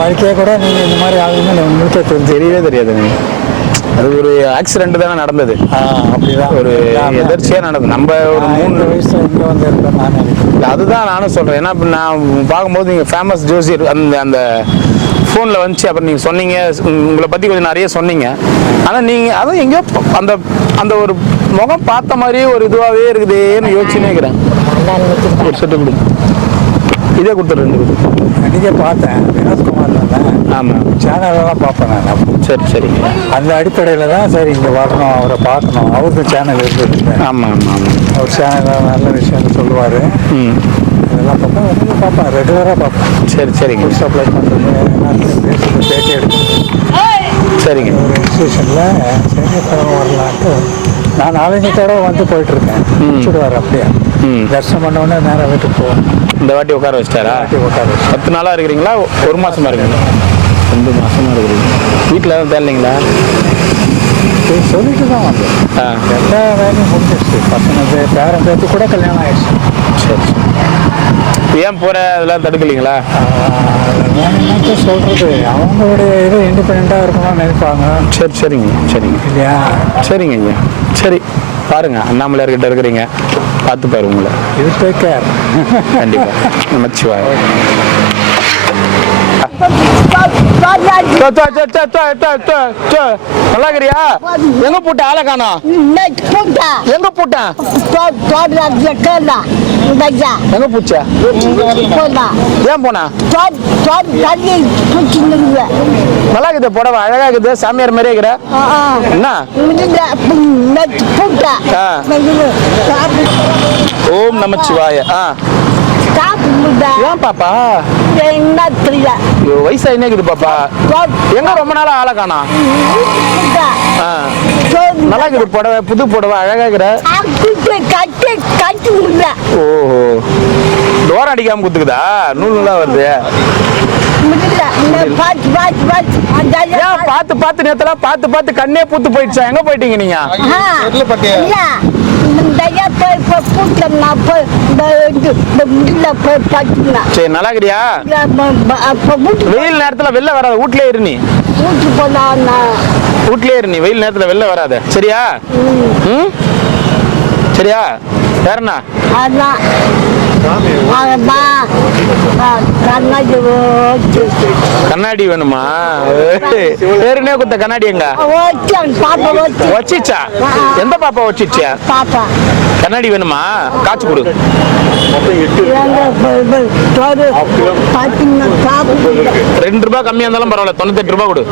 வாழ்க்கையை கூட நீங்கள் இந்த மாதிரி ஆகுதுன்னு உங்களுக்கே தெரியவே தெரியாதுங்க. அது ஒரு ஆக்சிடென்ட் தானே நடந்தது. அப்படிதான் ஒரு எதர்ச்சியாக நடந்தது. நம்ம ஒரு 3 வயசுல இங்கே வந்து இருக்கேன் நான் நினைக்கிறேன். அதுதான் நானும் சொல்கிறேன். ஏன்னா இப்போ நான் பார்க்கும்போது நீங்கள் ஃபேமஸ் ஜோசியர் அந்த ஃபோனில் வந்துச்சு. அப்புறம் நீங்கள் சொன்னீங்க, உங்களை பற்றி கொஞ்சம் நிறைய சொன்னீங்க. ஆனால் நீங்கள் அதுவும் எங்கேயோ அந்த அந்த ஒரு முகம் பார்த்த மாதிரியே ஒரு இதுவாகவே இருக்குதேன்னு யோசிச்சுன்னே இருக்கிறேன். ஒரு செட்டு கொடு, இதே கொடுத்துட்டு. நீங்கள் பார்த்தேன் வினோத்குமார் தானே? ஆமாம், சேனலெல்லாம் பார்ப்பேன் நான். சரி சரிங்க. அந்த அடிப்படையில் தான் சரி இங்கே வரணும், அவரை பார்க்கணும். அவருக்கு சேனல் இருக்குது. ஆமாம் ஆமாம் ஆமாம். அவர் சேனலில் நல்ல விஷயம் சொல்லுவார். இதெல்லாம் பார்ப்பேன். வந்து பார்ப்பேன், ரெகுலராக பார்ப்பேன். சரி சரிங்க. ஃபுட் சப்ளை பண்ணுறது, பேசுறது, பேட்டி எடுக்கிறது. சரிங்க. ஒரு இன்ஸ்டியூஷனில் சரி பரவாயில்ல வரலான்ட்டு நான் 4-5 தடவை வந்து போயிட்டுருக்கேன். முடிச்சுடுவார் அப்படியே. தரிசனம் பண்ணோடனே நேராக வீட்டுக்கு போவோம். இந்த வாட்டி உட்கார வச்சிட்டாரா? உட்கார வச்சு 10 நாளாக இருக்கிறீங்களா? 1 மாதமாக இருக்கிறீங்களா? 2 மாதமாக இருக்கிறீங்க. வீட்டில் எதுவும் தேடலைங்களா? சொல்லிட்டு தான் வந்தேன். எல்லா வேலையும் முடிஞ்சிடுச்சு. பசங்க பேரன் பேத்து கூட கல்யாணம் ஆயிடுச்சு. சரி ஏன் போகிற அதெல்லாம் தடுக்கலைங்களா? என்னத்த சொல்கிறது, அவங்களுடைய இது இண்டிபெண்ட்டாக இருக்கணும்னு நினைப்பாங்க. சரி சரிங்க சரிங்க இல்லையா? சரிங்க ஐயா. சரி பாருங்கள், அண்ணாமலையார்கிட்ட இருக்கிறீங்க, பார்த்து பாரு உங்களை. இது டேக் கேர். கண்டிப்பாக. நமச்சிவாய். நல்லா இருக்கிறியா? எங்க போட்ட ஆளை காணோம்? எங்க போட்டேன்? எங்க பூச்ச? ஏன் போனா? நல்லா இருக்குது புடவை, அழகா இருக்குது, சாமியார் மாதிரியே இருக்கிற. என்ன? ஓம் நமச்சிவாய. ஏன் பாப்பா வயசா என்ன இருக்குது பாப்பா? எங்க ரொம்ப நாளா ஆளை காணோம்? நல்லா இருக்குது புடவை, புது புடவை, அழகா இருக்கிற. ஓஹோ, டோர் அடிக்காம குத்துக்குதா? நூல் நூலா வருது. பார்த்து பார்த்து நேத்தெல்லாம் பார்த்து பார்த்து கண்ணே பூத்து போயிடுச்சா? எங்க போயிட்டீங்க நீங்க? சரி நல்லா இருக்கிறியா? வெயில் நேரத்துல வெளில வராத, வீட்லயே இரு. நீ வீட்லயே இரு, நீ வெயில் நேரத்துல வெளில வராத. சரியா? சரியா? வேறண்ணா? கண்ணாடி வேணுமா? வேறுனே குத்த கண்ணாடி எங்க வச்சிச்சா? எந்த பாப்பா வச்சிச்சா? கண்ணாடி வேணுமா? காய்ச்சி கொடு. 2 ரூபாய் கம்மியா இருந்தாலும் பரவாயில்ல, 98 ரூபாய் கொடு.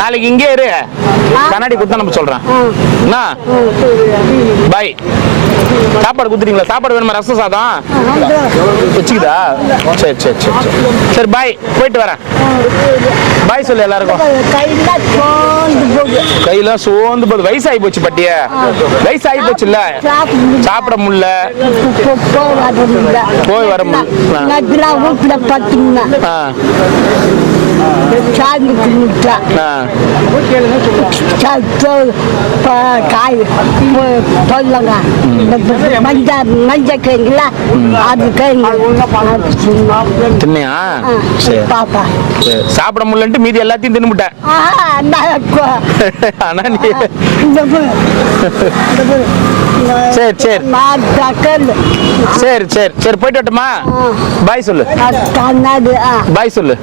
நாளைக்கு இங்கே இரு, கண்ணாடி குத்த நம்ம சொல்றேன். என்ன பாய், சாப்பாடு குத்துறீங்களா? சாப்பாடு வேணுமா? ரசம் சாதம் வச்சுக்குதா? சரி சரி சரி சரி பாய், போயிட்டு வரேன். பாய் சொல்லு எல்லாருக்கும். கையெல்லாம் சோர்ந்து போகுது. வயசாகி போச்சு பட்டிய, வயசாகி போச்சு இல்ல, சாப்பிட முடியல, போய் வர முடியல. சாமி கும்பிட்டா காய் சொல்லுங்க மஞ்சள் கேங்களா அது தின்னையா சரி பாப்பா சரி. சாப்பிட முடியலன்ட்டு மீதி எல்லாத்தையும் தின்னுட்டேன் ஆனா நீ சரி சரி சரி சரி சரி போயிட்டு வரட்டுமா பாய் சொல்லு பாய் சொல்லு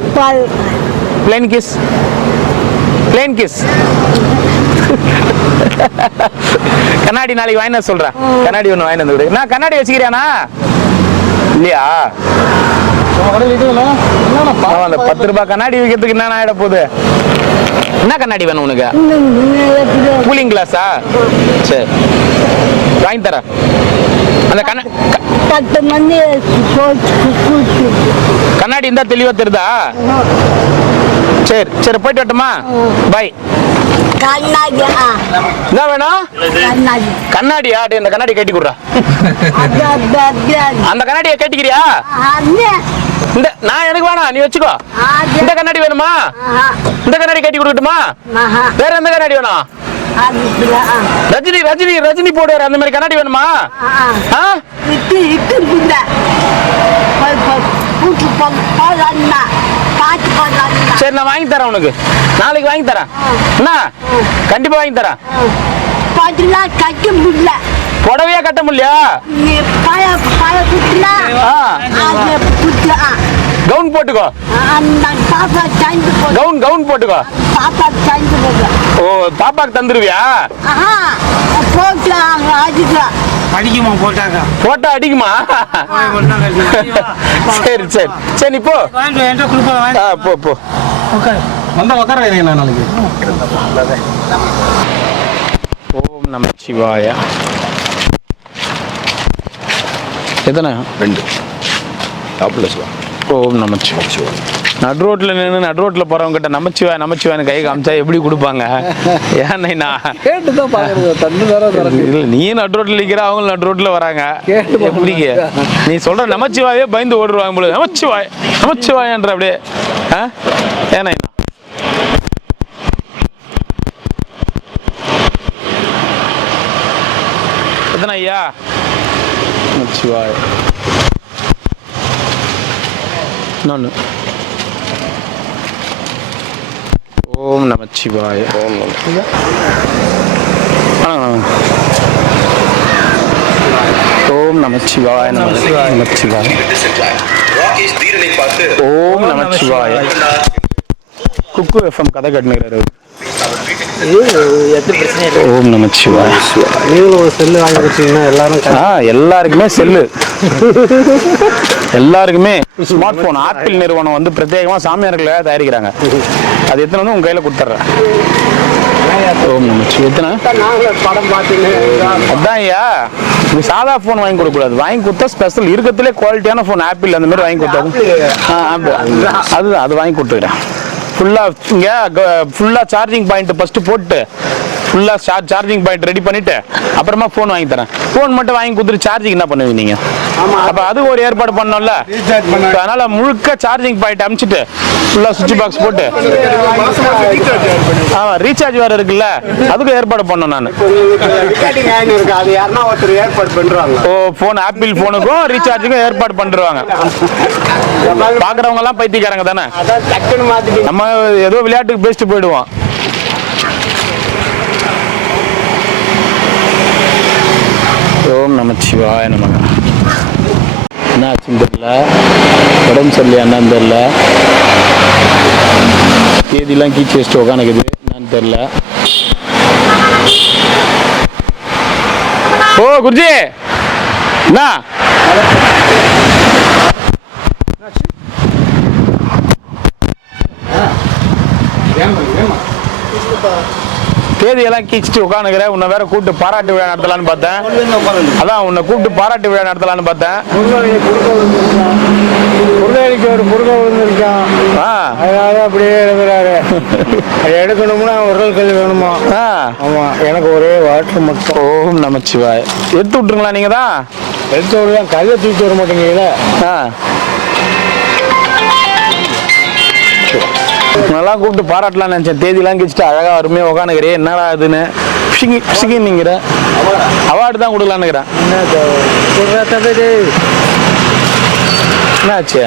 பிளேன் கிஸ் பிளேன் கிஸ் கண்ணாடி நாளைக்கு வாங்கின சொல்றேன் கண்ணாடி ஒன்று வாங்கிட்டு வந்து நான் கண்ணாடி வச்சுக்கிறியானா இல்லையா அந்த 10 ரூபாய் கண்ணாடி விற்கிறதுக்கு என்ன ஆயிட போகுது என்ன கண்ணாடி வேணும் உனக்கு கூலிங் கிளாஸா சரி வாங்கி தரேன் அந்த கண்ணாடி இருந்தா தெளிவா தெரியுதா சரி சரி போயிட்டு வரட்டுமா பாய் என்ன வேணும் கண்ணாடியா இந்த கண்ணாடி கட்டி கொடுறா அந்த கண்ணாடியை கட்டிக்கிறியா இந்த நான் எனக்கு வேணாம் நீ வச்சுக்கோ இந்த கண்ணாடி வேணுமா இந்த கண்ணாடி கட்டி கொடுக்கட்டுமா வேற எந்த கண்ணாடி வேணும் ரஜினி ரஜினி ரஜினி போடுவாரு அந்த மாதிரி கண்ணாடி வேணுமா சரி நான் வாங்கி தரேன் உனக்கு நாளைக்கு வாங்கி தரேன் என்ன கண்டிப்பா வாங்கி தரேன் புடவையா கட்ட முடியல கவுன் போட்டுக்கோ கவுன் கவுன் போட்டுக்கோ ஓ பாப்பாக்கு தந்துருவியா அடிக்குமா போட்டாக்கா போட்டா அடிக்குமா சரி சரி சரி நீ போ போ போ வந்தா உட்கார நாளைக்கு ஓம் நம சிவாய எத்தனை 2 டாப்ல ஓம் நம சிவாய நடு ரோட்ல நின்று நடு ரோட்ல போறவங்க கிட்ட நமச்சிவாய் கை காமிச்சா எப்படி கொடுப்பாங்க ஏன்னா இல்ல நீ நடு ரோட்ல நிக்கிற அவங்க நடு ரோட்ல வராங்க எப்படி நீ சொல்ற நமச்சிவாயே பயந்து ஓடுவாங்க போல நமச்சிவாய் நமச்சிவாயன்ற அப்படியே ஏன்னா எத்தனை ஐயா நமச்சிவாய் இன்னொன்னு ஓம் நமச்சிவாய ஓம் ஓம் நமச்சிவாய நமச்சிவாய ஓம் நமச்சிவாய குக்கு எஃப்எம் கதை கட்டுனுறாரு ஓம் நமச்சிவாய நீங்களும் ஒரு செல்லு வாங்கி கொடுத்தீங்கன்னா எல்லாருக்குமே செல்லு எல்லாருக்குமே ஸ்மார்ட் போன் ஆப்பிள் நிறுவனம் வந்து பிரத்யேகமா சாமியார்களை தயாரிக்கிறாங்க அது எத்தனை வந்து உங்க கையில கொடுத்துட்றேன் ஓம் நமச்சிவாய எத்தனை படம் பார்த்தீங்க அதான் ஐயா நீ சாதா போன் வாங்கி கொடுக்க கூடாது வாங்கி கொடுத்தா ஸ்பெஷல் இருக்கத்திலே குவாலிட்டியான போன் ஆப்பிள் அந்த மாதிரி வாங்கி கொடுத்தாது அதுதான் அது வாங்கி கொடுத்துக்கிறேன் ஃபுல்லா சார்ஜிங் பாயிண்ட் ஃபர்ஸ்ட் போட்டு ஃபுல்லா சார்ஜிங் பாயிண்ட் ரெடி பண்ணிட்டு அப்புறமா போன் வாங்கி தரேன் போன் மட்டும் வாங்கி கொடுத்துட்டு சார்ஜிங் என்ன பண்ணுவீங்க நீங்க அப்ப அது ஒரு ஏற்பாடு பண்ணோம்ல அதனால முழுக்க சார்ஜிங் பாயிண்ட் அனுப்பிச்சிட்டு ஃபுல்லா சுவிட்ச் பாக்ஸ் போட்டு ஆமா ரீசார்ஜ் வேற இருக்குல்ல அதுக்கு ஏற்பாடு பண்ணோம் நான் ஓ போன் ஆப்பிள் போனுக்கும் ரீசார்ஜுக்கும் ஏற்பாடு பண்ணிடுவாங்க பாக்குறவங்க எல்லாம் பைத்தியக்காரங்க தானே நம்ம ஏதோ விளையாட்டுக்கு பேசிட்டு போயிடுவோம் ஓம் நமச்சிவாய நமக என்ன ஆச்சுன்னு தெரியல உடம்பு சரியில்லை என்னன்னு தெரியல தேதியெல்லாம் கீச்சு வச்சுட்டு உட்காந்துக்குது என்னன்னு தெரியல ஓ குருஜி என்ன தேதியெல்லாம் கீச்சிட்டு உட்காந்துக்கிறேன் உன்னை வேற கூப்பிட்டு பாராட்டு விழா நடத்தலான்னு பார்த்தேன் அதான் உன்னை கூப்பிட்டு பாராட்டு விழா நடத்தலான்னு பார்த்தேன் ஒரு முருகை விழுந்திருக்கான் அதனால அப்படியே எழுதுறாரு அதை எடுக்கணும்னா உடல் கல்வி வேணுமா ஆமா எனக்கு ஒரே வாட்டர் மட்டும் ஓம் நமச்சிவாய் எடுத்து விட்டுருங்களா நீங்க தான் எடுத்து விடலாம் கையை தூக்கி வர மாட்டேங்கிறீங்களா நல்லா கூப்பிட்டு பாராட்டலாம்னு நினச்சேன். தேதியெல்லாம் கிச்சிட்டு அழகாக அருமையாக உட்காந்துக்கிறேன். என்னடா அதுன்னு பிசிங்கிற அவார்டு தான் கொடுக்கலான்னுக்கிறேன். என்னாச்சு?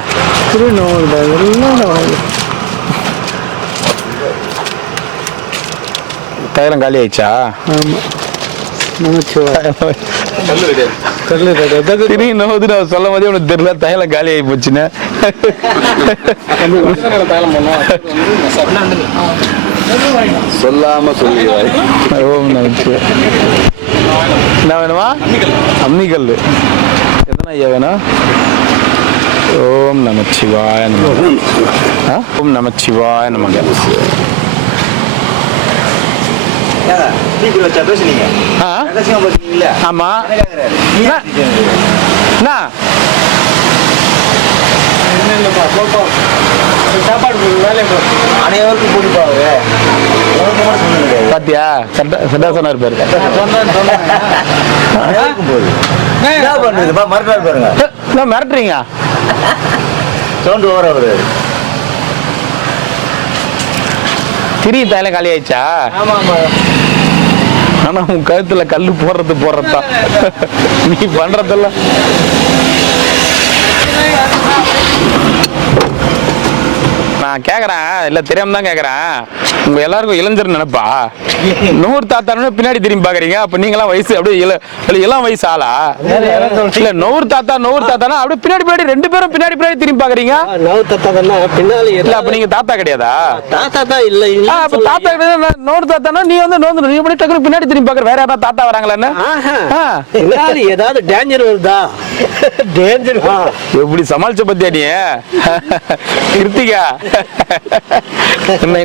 தைலம் காலி ஆயிடுச்சா? சொல்லும் போதே உனக்கு தெரியல தைலம் காலி ஆகி போச்சுன்னு. சொல்லாம சொல்லி என்ன வேணுமா? அம்மிக்கல் எத்தனை ஐயா வேணும்? ஓம் நமச்சிவாய நமக. ஓம் நமச்சிவாய நமக. ஆமா அனைவருக்கும் பிடிப்பாங்க. பாத்தியா? சட்டா சொன்னார் பாரு. பாருங்க மிரட்டுறீங்க. சவுண்ட் ஓவர் ஆகுது. திரி தைலம் காலி ஆயிடுச்சா? ஆனா உன் கழுத்துல கல்லு போடுறதுதான் நீ பண்றதெல்லாம். நான் கேக்குறேன், இல்ல தெரியாம தான் கேக்குறேன். உங்க எல்லாருக்கும் இளைஞர் நினைப்பா? 100 தாத்தானு பின்னாடி திரும்பி பாக்குறீங்க. அப்ப நீங்களாம் வயசு அப்படியே இளம் வயசு ஆளா? இல்ல 100 தாத்தானா அப்படியே பின்னாடி ரெண்டு பேரும் பின்னாடி திரும்பி பாக்குறீங்க. பின்னாடி இல்ல அப்ப நீங்க தாத்தா கிடையாதா? தாத்தா தான் இல்ல. அப்ப தாத்தா கிடையாது. 100 தாத்தானா நீ வந்து நீ எப்படி டக்குனு பின்னாடி திரும்பி பாக்குற? வேற யாராவது தாத்தா வராங்களான்னு ஏதாவது டேஞ்சர் வருதா? டேஞ்சர் எப்படி சமாளிச்ச பத்தியா நீ? கிருத்திகா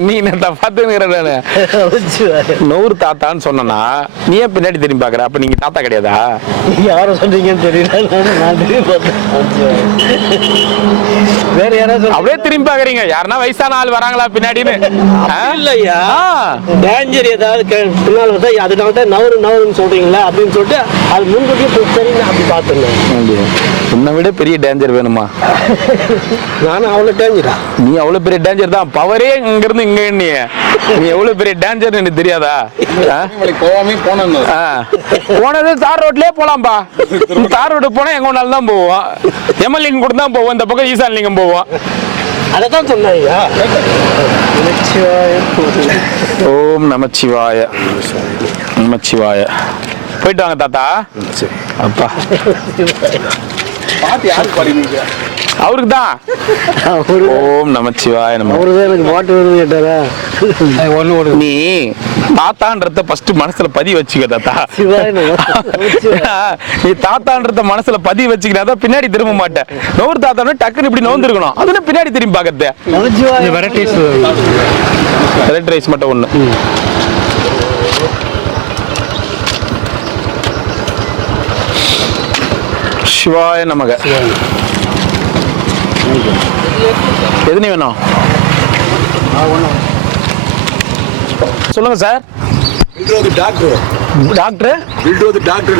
நீ என்ன பாத்துக்கிறேன். 100 தாத்தான்னு சொன்னா நீ ஏன் பின்னாடி திரும்பி பாக்குற? அப்ப நீங்க தாத்தா கிடையாதா? யாரும் சொல்றீங்கன்னு தெரியல. வேற யாராவது அப்படியே திரும்பி பாக்குறீங்க. யாருன்னா வயசான ஆள் வராங்களா பின்னாடின்னு? இல்லையா? டேஞ்சர் ஏதாவது பின்னால் வந்தா அதனால தான் நவருன்னு சொல்றீங்களா அப்படின்னு சொல்லிட்டு அது முன்கூட்டியே சரின்னு அப்படி பார்த்துருந்தேன். உன்னை விட பெரிய டேஞ்சர் வேணுமா? நானும் அவ்வளவு டேஞ்சரா? நீ அவ்வளவு பெரிய டேஞ்சர் தான். பவரே இங்க இருந்து இங்க நீ எவ்வளவு பெரிய டேஞ்சர் எனக்கு தெரியாதா? போனது தார் ரோட்லயே போலாம்பா. தார் ரோடு போனா எங்க ஒன்னாலும் தான் போவோம். எம்எல்ஏ கூட தான் போவோம். இந்த பக்கம் ஈசான் லிங்கம் போவோம். அதான் சொன்னாங்க. ஓம் நமச்சிவாய நமச்சிவாய. போயிட்டு வாங்க தாத்தா. அப்பா அவருக்கு தான். ஓம் நமச்சிவாய நம. எனக்கு பாட்டு வருது கேட்டாரா? நீ தாத்தான்றத ஃபர்ஸ்ட் மனசுல பதிய வச்சுக்க தாத்தா. நீ தாத்தான்றத மனசுல பதிய வச்சுக்கிட்டா பின்னாடி திரும்ப மாட்டேன். 100 தாத்தா டக்குன்னு இப்படி நோந்திருக்கணும். அதுல பின்னாடி திரும்பி பாக்கறது. வெரைட்டி ரைஸ் மட்டும் ஒண்ணு. சிவாய நமக. எதுனே வேணும்? சொல்லுங்க சார். டாக்டர்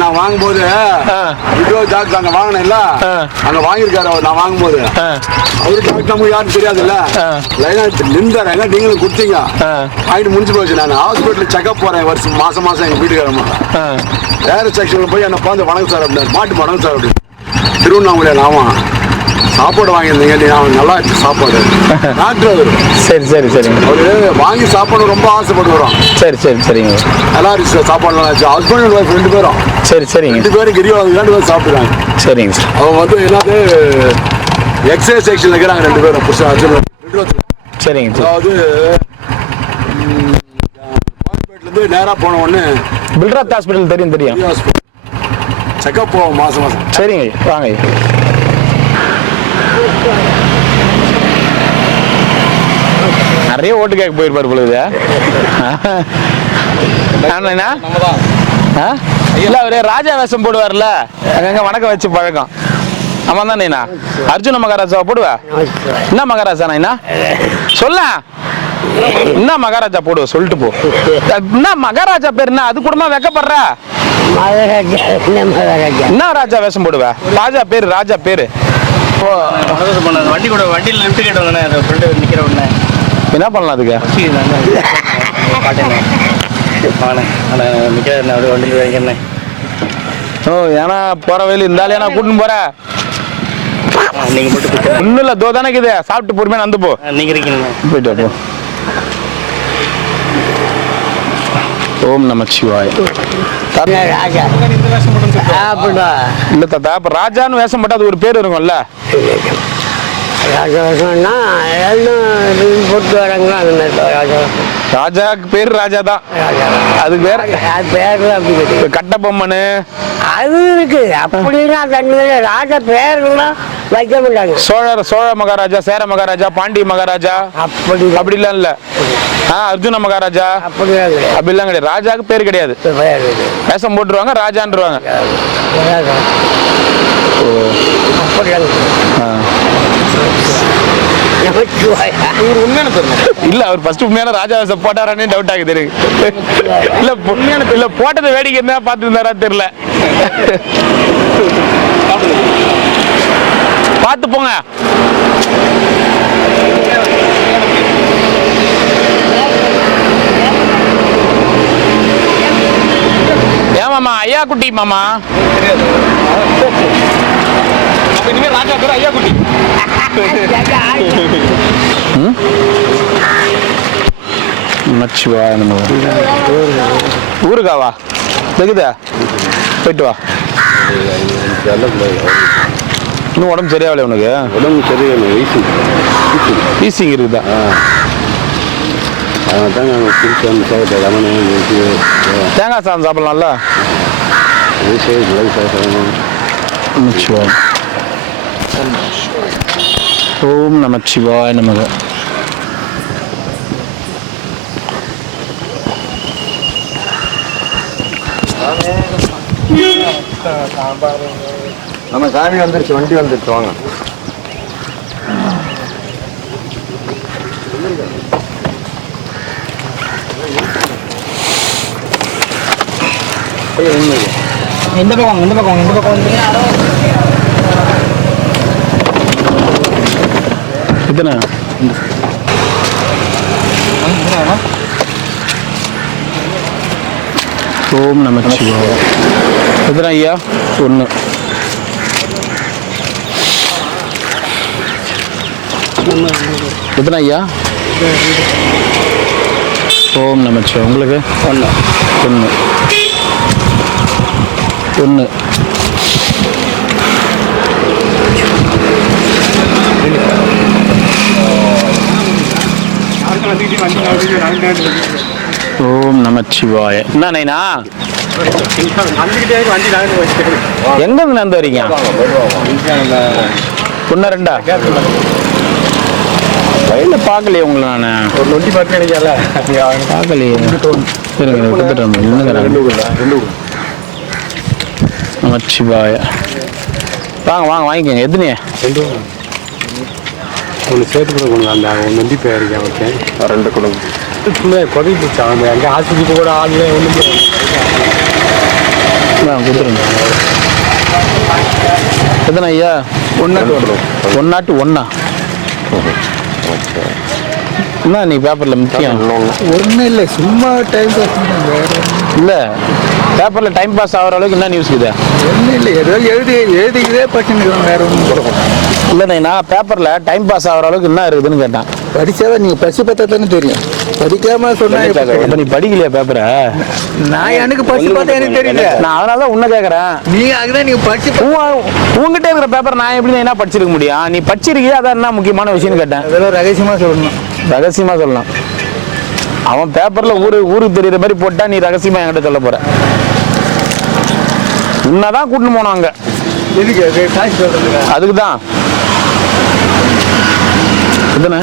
நான் வாங்கும்போது டாக்டர் அங்க வாங்கினேன்ல, அங்க வாங்கியிருக்காரு அவர். நான் வாங்கும்போது அவரு டாக்டர் நமக்கு யாரும் தெரியாதுல்ல. நின்றாங்க, நீங்களும் குடிச்சீங்க, வாங்கிட்டு முடிஞ்சு போச்சு. நான் ஹாஸ்பிட்டல் செக்அப் போறேன் வருஷம் மாசம் எங்க வீட்டுக்காரமா வேற செக்ஷன்ல போய் என்ன பார்த்து வணக்கம் சார் அப்படின்னாரு. மாட்டு வணக்கம் சார் அப்படின்னு திருவண்ணாமலையில். ஆமா சாப்பாடு வாங்கியிருந்தீங்க, நல்லா இருந்துச்சு சாப்பாடு. டாக்டர் அவரு. சரி சரி சரிங்க. அவரு வாங்கி சாப்பாடு ரொம்ப ஆசைப்பட்டு வரோம். சரி சரி சரிங்க. நல்லா இருந்துச்சு சாப்பாடு. நல்லா இருந்துச்சு. ஹஸ்பண்ட் அண்ட் ஒய்ஃப் 2 பேரும். சரி சரிங்க. 2 பேரும் கிரிவலம் 2 பேரும் சாப்பிடுறாங்க. சரிங்க சார். அவங்க வந்து என்னது எக்ஸசைஸ் செக்ஷன்ல இருக்கிறாங்க 2 பேரும். புதுசா சரிங்க. அதாவது ஹாஸ்பிட்டல் இருந்து நேரா போன உடனே பில்ராத் ஹாஸ்பிட்டல் தெரியும். செக்அப் போவோம் மாசம். சரிங்க வாங்க. நிறைய ஓட்டு கேட்க போயிருப்பாரு பொழுது. இல்ல அவரே ராஜா வேஷம் போடுவார்ல, அங்கங்க வணக்கம் வச்சு பழக்கம். ஆமா தானேண்ணா? அர்ஜுன மகாராஜாவை போடுவ? என்ன மகாராஜா என்ன சொல்ல? என்ன மகாராஜா போடுவ சொல்லிட்டு போ. என்ன மகாராஜா பேர் என்ன? அது கூடமா வெக்கப்படுற? என்ன ராஜா வேஷம் போடுவ? ராஜா பேரு வண்டி கூட வண்டியில் லிஃப்ட் கேட்டு வந்தேன். நிக்கிற உடனே என்ன பண்ணலாம் அதுக்கு? ஓ, ஏன்னா போற வழியில் இருந்தாலும் ஏன்னா கூட்டின்னு போற ஒன்றும் இல்லை, தோ தானே இருக்குது, சாப்பிட்டு பொறுமையா நடந்து போ. நீங்க இருக்கீங்க போயிட்டு வா, போ. ஓம் நம சிவாய். ராஜா அப்படின்னா இல்ல தாத்தா, அப்ப ராஜான்னு வேஷம் போட்டா அது ஒரு பேர் இருக்கும்ல. ராஜாவசம்னா எல்லாம் போட்டு வராங்களோ அந்த மாதிரி ராஜாவசம். ராஜாக்கு பேர் ராஜா தான், அது வேற அது பேர்லாம் அப்படி கிடையாது. கட்ட பொம்மனு அது இருக்கு. அப்படின்னா தண்ணி ராஜா பேர்லாம் வைக்க மாட்டாங்க. சோழ மகாராஜா, சேர மகாராஜா, பாண்டிய மகாராஜா அப்படிலாம் இல்ல. அர்ஜுன மகாராஜா அப்படிலாம் கிடையாது. அப்படிலாம் கிடையாது. ராஜாக்கு பேர் கிடையாது, வேஷம் போட்டுருவாங்க, ராஜான்றுவாங்க. இல்ல அவர் ஃபர்ஸ்ட் உண்மையான ராஜா வேஷம் போட்டாரானே டவுட் ஆகுது எனக்கு. இல்ல உண்மையான இல்ல போட்டதை வேடிக்கை என்ன பார்த்து இருந்தாரா தெரியல. பார்த்து போங்க. ஏன் மாமா, ஐயா குட்டி மாமா. இனிமே ராஜா பேர் ஐயா குட்டி. நச்சுவா நம்ம ஊருக்காவா இருக்குதா, போயிட்டு வா. இன்னும் உடம்பு சரியாகல உனக்கு? உடம்பு சரியான வீசிங் இருக்குதா? அதான் நாங்கள் திருச்சி வந்து சாப்பிட்டேன். தேங்காய் சாதம் சாப்பிடலாம்ல. ஓம் நமச்சிவாய நமக. நம்ம சாமி வந்துருச்சு, வண்டி வந்துருச்சு, வாங்க. எந்த பக்கம் இந்த பக்கம் இந்த பக்கம் வந்து எத்தனை? ஓம் நமச்சிவாய. எத்தனை ஐயா? 1. எத்தனை ஐயா? ஓம் நமச்சிவாய. உங்களுக்கு 1. 1. ஓம் நமச்சிவாய. என்ன நைனா எங்க இருந்து நடந்து வரீங்க? 1 2 வயல பார்க்கலையே உங்களை. நான் நொண்டி பார்த்து நினைக்கல, பார்க்கலையே. நமச்சிவாய. வாங்க வாங்க வாங்கிக்கோங்க. எத்தனை? 2 ஒன்று சேர்த்து கூட கொண்டு அந்த நொண்டி போயிருக்கேன் அவருக்கு 2 குடும்பம் கொதி பிடிச்சான். அந்த எங்கே ஆஸ்பத்திரிக்கு கூட ஆள் ஒன்றும் கொடுத்துருங்க. எத்தனை ஐயா? 101. என்ன நீ பேப்பரில் முக்கியம்? ஒன்றும் இல்லை, சும்மா டைம் பாஸ் வேறு இல்லை, பேப்பரில் டைம் பாஸ் ஆகிற அளவுக்கு என்ன நியூஸ் இருக்குது? ஒன்றும் இல்லை, ஏதோ எழுதிக்கிட்டே படிச்சுன்னு வேறு ஒன்றும் கொடுக்கும். இல்லை, நான் பேப்பரில் டைம் பாஸ் ஆகிற அளவுக்கு என்ன இருக்குதுன்னு கேட்டேன். படிச்சாதான் நீங்கள் பசி பார்த்தா தானே தெரியும், படிக்காம சொன்னா. இப்போ நீ படிக்கலையா பேப்பரை? நான் எனக்கு பசி பார்த்தா எனக்கு தெரியல. நான் அதனால தான் உன்னை கேட்குறேன். நீங்க அதுதான் நீங்க படிச்சு உங்ககிட்ட இருக்கிற பேப்பர் நான் எப்படி என்ன படிச்சிருக்க முடியும்? நீ படிச்சிருக்கியா? அதான் என்ன முக்கியமான விஷயம்னு கேட்டேன். அதெல்லாம் ரகசியமா சொல்லணும். ரகசியமா சொல்லலாம். அவன் பேப்பர்ல ஊருக்கு தெரியுற மாதிரி போட்டா நீ ரகசியமா என்கிட்ட சொல்ல போற. உன்னதான் கூட்டின்னு போனோம் அங்க. அதுக்குதான். எத்தனை?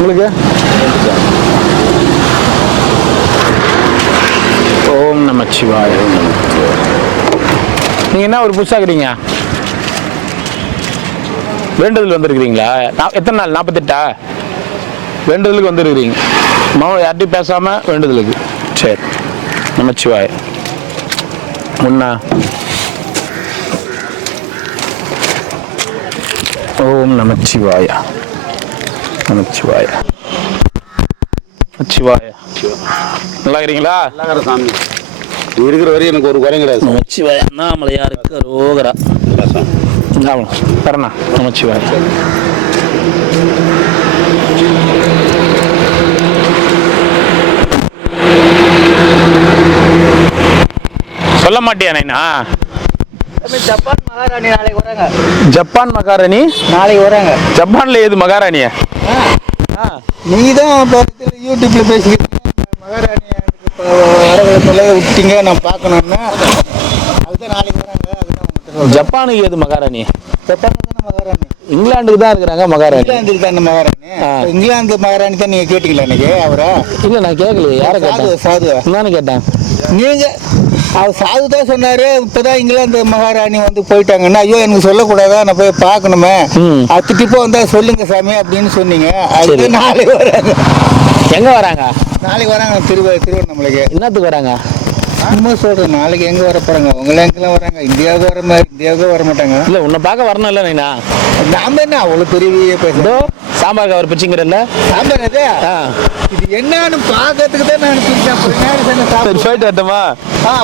உங்களுக்கு? ஓம் நமச்சிவாய. நீங்க என்ன ஒரு புதுசாக்குறீங்க? வேண்டுதல் வந்திருக்கிறீங்களா? எத்தனை நாள்? 48 வேண்டுதலுக்கு வந்துருக்கிறீங்க. யார்ட்டையும் பேசாம வேண்டுதலுக்கு. சரி, நமச்சிவாய. முன்னா ஓம் நமச்சிவாய. நமச்சிவாய. நமச்சிவாய. நல்லா இருக்கிறீங்களா? நல்லா சாமி இருக்கிற வரையும் எனக்கு ஒரு குறையும் கிடையாது. நமச்சிவாய. அண்ணாமலையாருக்கு அரோகரா. வரண்ணா. நமச்சிவாய. சொல்ல மாட்டியா நைனா? ஜப்பான் மகாராணி நாளைக்கு வராங்க. ஜப்பான் மகாராணி நாளைக்கு வராங்க. ஜப்பான்ல ஏது மகாராணியா? நீ தான் யூடியூப்ல பேசிக்கிட்டு மகாராணி வரவங்களை விட்டீங்க நான் பார்க்கணும்னா அதுதான் நாளைக்கு வராங்க. அதுதான் ஜப்பானுக்கு ஏது மகாராணி? ஜப்பான் தானே மகாராணி. இங்கிலாந்துக்கு தான் இருக்கிறாங்க மகாராணி. இங்கிலாந்துக்கு தானே மகாராணி. இங்கிலாந்து மகாராணி தான் நீங்க கேட்டீங்களா இன்னைக்கு அவரா? இல்ல நான் கேட்கலையே. யாரை கேட்டேன்? சாது நானும் கேட்டேன். நீங்க அவர் சாது தான் சொன்னாரு. இப்பதான் இங்கிலாந்து மகாராணி வந்து போயிட்டாங்கன்னா ஐயோ எனக்கு சொல்லக்கூடாதா, நான் போய் பார்க்கணுமே, அது டிப்போ வந்தா சொல்லுங்க சாமி அப்படின்னு சொன்னீங்க. அது நாளைக்கு வராங்க. எங்க வராங்க? நாளைக்கு வராங்க திருவண்ணாமலைக்கு. என்னத்துக்கு வராங்க? சும்மா சொல்றேன். நாளைக்கு எங்க வர போறாங்க? உங்களை எங்கெல்லாம் வராங்க? இந்தியாவுக்கு வர மாதிரி இந்தியாவுக்கு வர மாட்டாங்க. இல்ல உன்னை பார்க்க வரணும் இல்ல நைனா? நாம என்ன அவ்வளவு பெரிய பேசுறோம். சாம்பார் கவர் பிச்சுங்கிறல்ல சாம்பார் அது இது என்னன்னு பாக்கிறதுக்கு தான் நான் பிடிச்சேன். போயிட்டு வரட்டுமா?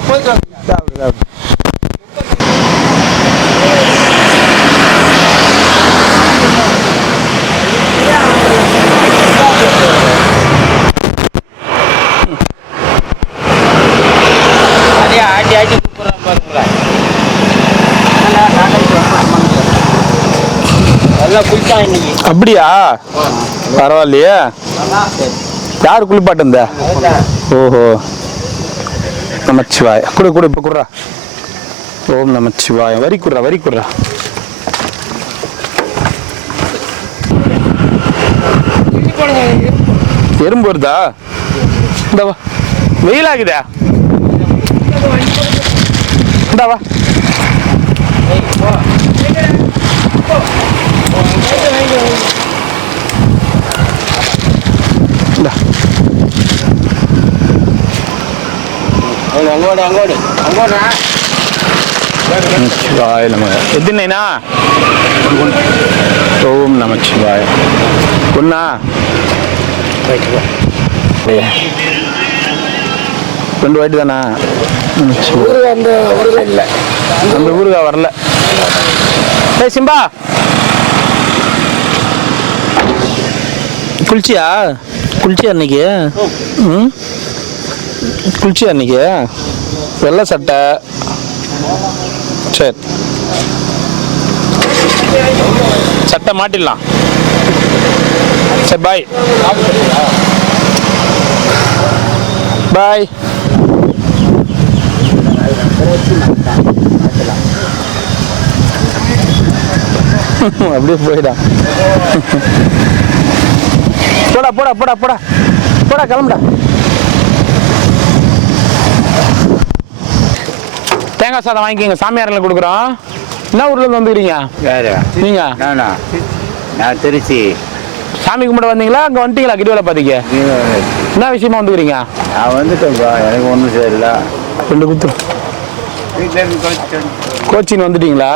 போயிட்டு வாங்க. அப்படியா? பரவாயில்லையே. யாரு குளிப்பாட்டு இந்த? ஓஹோ. நமச்சிவாய. குடு குடு இப்ப குடுறா. ஓம் நமச்சிவாய. வரி குடுறா வரி குடுறா. எறும்பு வருதா? இந்த வா. வெயிலாகுதா? இந்த வா. நமச்சிவாய நம. எத்தனைனா? ஓம் நமச்சிவாய. பொண்ணா ரெண்டு வாட்டி தானா? அந்த ஊருக்கா வரல. ஏய் சிம்பா, குளிச்சியா? குளிச்சியா அன்னைக்கு? குளிச்சியா அன்னைக்கு? வெள்ளை சட்டை. சரி சட்டை மாட்டிடலாம். சரி பாய் பாய். அப்படியே போயிடா. போடா போடா போடா போடா போடா கிளம்புடா. தேங்காய் சாதம் வாங்கிக்கோங்க, சாமியாரில் கொடுக்குறோம். என்ன ஊர்ல இருந்து வந்துக்கிறீங்க? யாரு நீங்க? நான் திருச்சி. சாமி கும்பிட வந்தீங்களா? அங்கே வந்துட்டீங்களா? கிரிவலை பாதிக்க என்ன விஷயமா வந்துக்கிறீங்க? நான் வந்துட்டேன்ப்பா, எனக்கு ஒன்றும் சரியில்லை. ரெண்டு குத்து கோச்சின்னு வந்துட்டீங்களா?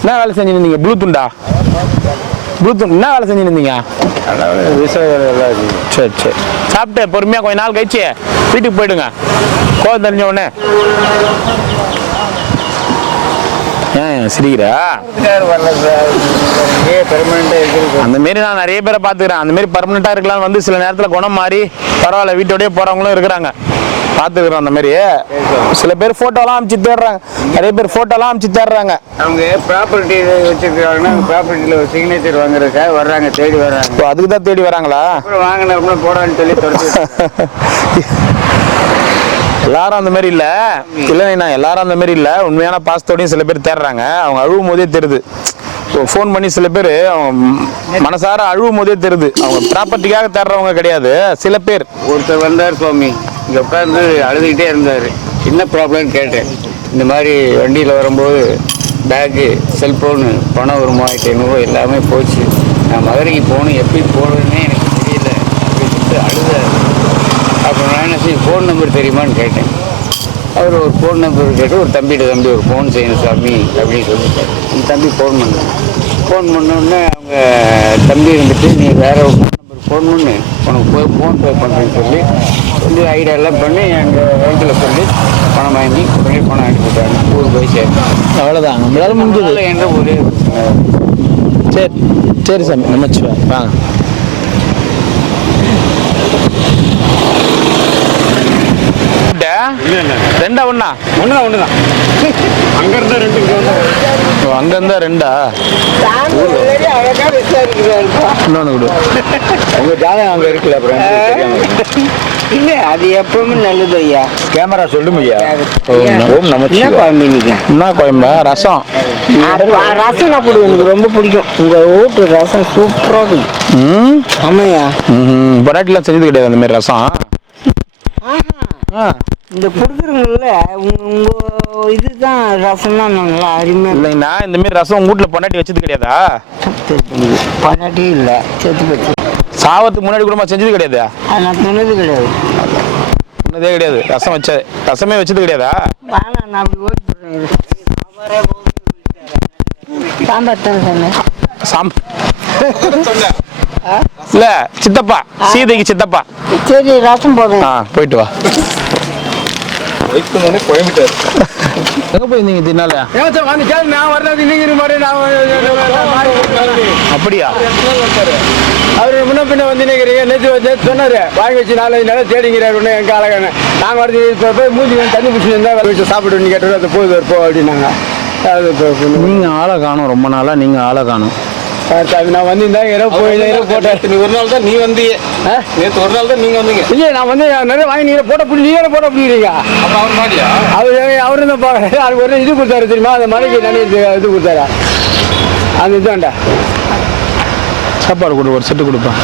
என்ன வேலை செஞ்சுன்னு இருந்தீங்க? ப்ளூத்துண்டா? ப்ளூத்துண்ட் என்ன வேலை செஞ்சுன்னு இருந்தீங்க? சரி சரி. சாப்பிட்டு பொறுமையாக கொஞ்ச நாள் கழிச்சு வீட்டுக்கு போயிடுங்க. கோவம் தெரிஞ்ச உடனே. ஏன் சிரிக்கிறா? அந்த மாரி நான் நிறைய பேரை பார்த்துக்கிறேன். அந்த மாதிரி பர்மனெண்ட்டாக இருக்கலாம் வந்து சில நேரத்தில் குணம் மாறி பரவாயில்ல வீட்டோடய போகிறவங்களும் இருக்கிறாங்க. பார்த்துக்கிறோம் அந்த மாதிரி. சில பேர் ஃபோட்டோலாம் அனுப்பிச்சு தேடுறாங்க. நிறைய பேர் ஃபோட்டோலாம் அனுப்பிச்சு தேடுறாங்க. அவங்க ப்ராப்பர்ட்டி வச்சுருக்காங்கன்னா ப்ராப்பர்ட்டியில் ஒரு சிக்னேச்சர் வாங்குறதுக்காக வர்றாங்க, தேடி வர்றாங்க. இப்போ அதுக்கு தான் தேடி வராங்களா? வாங்கின போடான்னு சொல்லி எல்லாரும் அந்த மாதிரி இல்லை. இல்லைண்ணா எல்லாரும் அந்த மாதிரி இல்லை. உண்மையான பாசத்தோடையும் சில பேர் தேடுறாங்க. அவங்க அழுவும் போதே தெரியுது. ஃபோன் பண்ணி சில பேர் அவங்க மனசார அழுவும் போதே தெரியுது. அவங்க ப்ராப்பர்ட்டிக்காக தேடுறவங்க கிடையாது. சில பேர். ஒருத்தர் வந்தார் சுவாமி, இங்கே உட்காந்து அழுதுகிட்டே இருந்தார். என்ன ப்ராப்ளம்னு கேட்டேன். இந்த மாதிரி வண்டியில் வரும்போது பேக்கு, செல்ஃபோனு, பணம் ஒரு 3500 எல்லாமே போச்சு. நான் மதுரைக்கு போகணும், எப்படி போகணுன்னே எனக்கு தெரியல அப்படின்னு சொல்லிட்டு அழுத. அப்புறம் நான் என்ன செய்ய, ஃபோன் நம்பர் தெரியுமான்னு கேட்டேன். அவர் ஒரு ஃபோன் நம்பர் கேட்டு ஒரு தம்பி ஒரு ஃபோன் செய்யணும் சாமி அப்படின்னு சொல்லிட்டார். அந்த தம்பி ஃபோன் பண்ணோடனே அவங்க தம்பி இருந்துட்டு நீ வேற ஒரு ஃபோன் பண்ணு உனக்கு போய் ஃபோன் பே பண்ணுறேன்னு சொல்லி ஐடியாலாம் பண்ணி எங்கள் வங்கியில் சொல்லி பணம் வாங்கி உடனே பணம் வாங்கி போட்டாங்க. ஊருக்கு போய் சேர்ந்தோம். அவ்வளோதான் நம்மளால முடிஞ்சது என்ற ஒரே சரி சரி சாமி நமச்சிவாய் வாங்க. ரெண்டா ஒண்ணா? ஒண்ணுதான் அங்க இருந்தா ரெண்டு அங்க இருந்தா ரெண்டா? இன்னொன்னு கொடு. உங்க ஜாதகம் அங்கே இருக்குல்ல அப்புறம் இல்லை அது எப்பவுமே நல்லது ஐயா. கேமரா சொல்லும் ஐயா. ஓம் நமச்சிவாய். என்ன கோயம்பா? ரசம் ரசம் சாப்பிடுவோம், எனக்கு ரொம்ப பிடிக்கும். உங்க வீட்டு ரசம் சூப்பராக இருக்கும். ஆமாய்யா. பொராட்டிலாம் செஞ்சது கிடையாது அந்த மாதிரி ரசம். இந்த கொடுக்குறவங்கள உங்க இதுதான் ரசம் தான் நல்லா அருமையா. இல்லைங்கண்ணா இந்த மாதிரி ரசம் உங்க வீட்டுல பொண்டாட்டி வச்சது கிடையாதா? பொண்டாட்டியும் இல்லை, செத்து போச்சு. சாவத்துக்கு முன்னாடி கூட செஞ்சது கிடையாது? நான் சொன்னது கிடையாது. சொன்னதே கிடையாது. ரசமே வச்சது கிடையாதா? நான் அப்படி ஓடி போடுறேன். சாம்பார் தான் சொன்னேன். இல்ல சித்தப்பா, சீதைக்கு சித்தப்பா. சரி ரசம் போடுறேன். போயிட்டு வா. எங்க போயிருந்தீங்க தின்னால? நான் வரலாது இன்னைக்கு அப்படியா? அவரு முன்ன பின்ன வந்து நேற்று சொன்னாரு வாங்கி வச்சு 4 நாள் தேடிங்கிறாரு ஒன்று எங்கள் அழகான. நாங்கள் வரது இப்போ போய் மூஞ்சி தண்ணி பிடிச்சி இருந்தால் வச்சு சாப்பிடுன்னு கேட்டு அது போகுது போ அப்படின்னாங்க. நீங்க ஆளை காணும், ரொம்ப நாளா நீங்க ஆளை காணும். அது நான் வந்திருந்தேன் இரவு போட்டேன். நீ ஒரு நாள் தான் நீ வந்தீங்க, நேற்று ஒரு நாள் தான் நீங்க வந்தீங்க. இல்லையே நான் வந்து நிறைய வாங்கி நீங்கள் போட்ட பிடி நீங்களே போட்ட பிடிக்கிறீங்க. அப்போ அவர் மாதிரியா? அவரு தான் அதுக்கு ஒரு இது கொடுத்தாரு தெரியுமா, அந்த மலைக்கு நிறைய இது கொடுத்தாரு. அந்த இதுதான்டா சாப்பாடு கொடு, ஒரு செட்டு கொடுப்பேன்.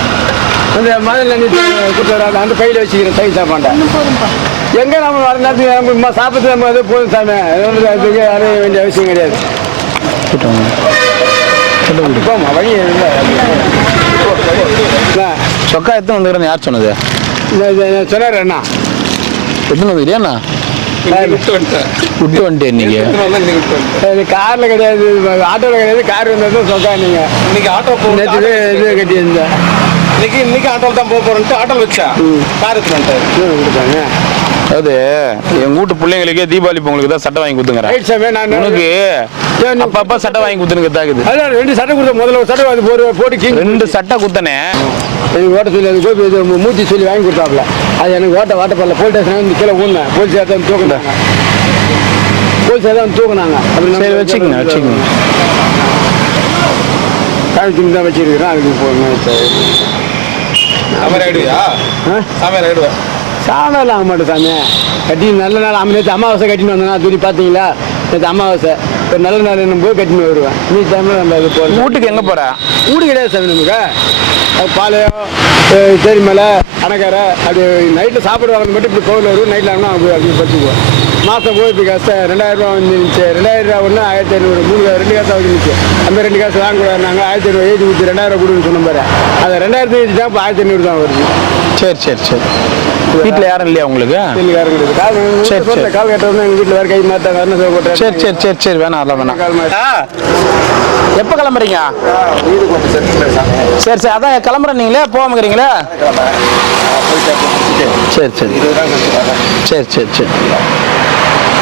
அந்த மலையில் கொடுத்தாரு, அந்த பையில் வச்சுக்கிறேன் தை சாப்பாண்டா. எங்கே நம்ம வர நேரத்துக்கு நம்ம சாப்பிட்டு நம்ம அது போதும் சாமி, அதுக்கு அடைய வேண்டிய அவசியம் கிடையாது. போமா வழி சொக்கா எத்தனை வந்துக்கிறேன் யார் சொன்னது? சொன்னார் அண்ணா. எத்தனை வந்துக்கிறியாண்ணா? விட்டு வந்துட்டேன் இன்னைக்கு. காரில் கிடையாது, ஆட்டோவில் கிடையாது, கார் வந்தது சொக்கா. நீங்கள் இன்னைக்கு ஆட்டோ நேற்று இது கட்டியிருந்தேன். இன்னைக்கு ஆட்டோவில் தான் போறோம்ட்டு ஆட்டோவில் வச்சா கார் எடுத்துட்டு கொடுத்தாங்க. அதாவது எங்க வீட்டு பிள்ளைங்களுக்கே தீபாவளி பொங்கலுக்கு தான் சட்டை வாங்கி கொடுத்துங்கிறேன். உனக்கு அப்பப்ப சட்டை வாங்கி கொடுத்துனுக்கு தாக்குது. அதான் 2 சட்டை கொடுத்த, முதல்ல ஒரு சட்டை அது போட்டு 2 சட்டை கொடுத்தனே. எனக்கு ஓட்ட சொல்லி அது கோபி இது மூச்சு சொல்லி வாங்கி கொடுத்தாப்புல. அது எனக்கு வாட்ட பரல. போலீஸ் ஸ்டேஷன் வந்து கீழே ஊர்னேன். போலீஸ் தான் தூக்குனாங்க. போலீஸ் தான் தூக்குனாங்க. அப்படி வச்சுக்கோங்க. காய்ச்சி தான் வச்சிருக்கிறேன். அதுக்கு சாமியார் ஆயிடுவியா? சாமியார் ஆயிடுவேன். சாமியார் ஆக மாட்டேன் சாமி. கட்டி நல்ல நாள் நேற்று அமாவாசை கட்டின்னு வந்தேன்னா துணி பார்த்தீங்களா? நேற்று அமாவாசை ஒரு நல்ல நாள் என்னும் போது கட்டின்னு வருவேன். நீ டைமில் நம்ம அது போகிறோம். வீட்டுக்கு எங்கே போகிற? வீடு கிடையாது சாமி நமக்கு. அது பாளையம் தேரி மேலே அணைக்காரை அப்படி நைட்டில் சாப்பிட வாங்க மட்டும் இப்படி கோவில் வருவோம். நைட்டில் ஆனால் அப்படி பச்சுக்குவோம். மாதம் போய் இப்போ காசு 2000 ரூபா வந்துருந்துச்சு. 2000 ரூபா ஒன்று 1500 2 காசு வந்துருந்துச்சு. அந்த 2 காசு வாங்கக்கூடாதுனாங்க. 1500 எழுதி ஊற்றி 2000 கொடுன்னு சொன்ன பாரு. அதை 2000 எழுதி தான் இப்போ 1500 தான் வருது. சரி வீட்டில் யாரும் இல்லையா உங்களுக்கு? வீட்டுக்காரங்க கிடையாது. சரி கால் கட்டணும். எங்கள் வீட்டில் வேறு கை மாட்டாங்க. சரி வேணாம். எப்போ கிளம்புறீங்க? சரி அதான் கிளம்புறேன். நீங்களே போகிறீங்களே? சரி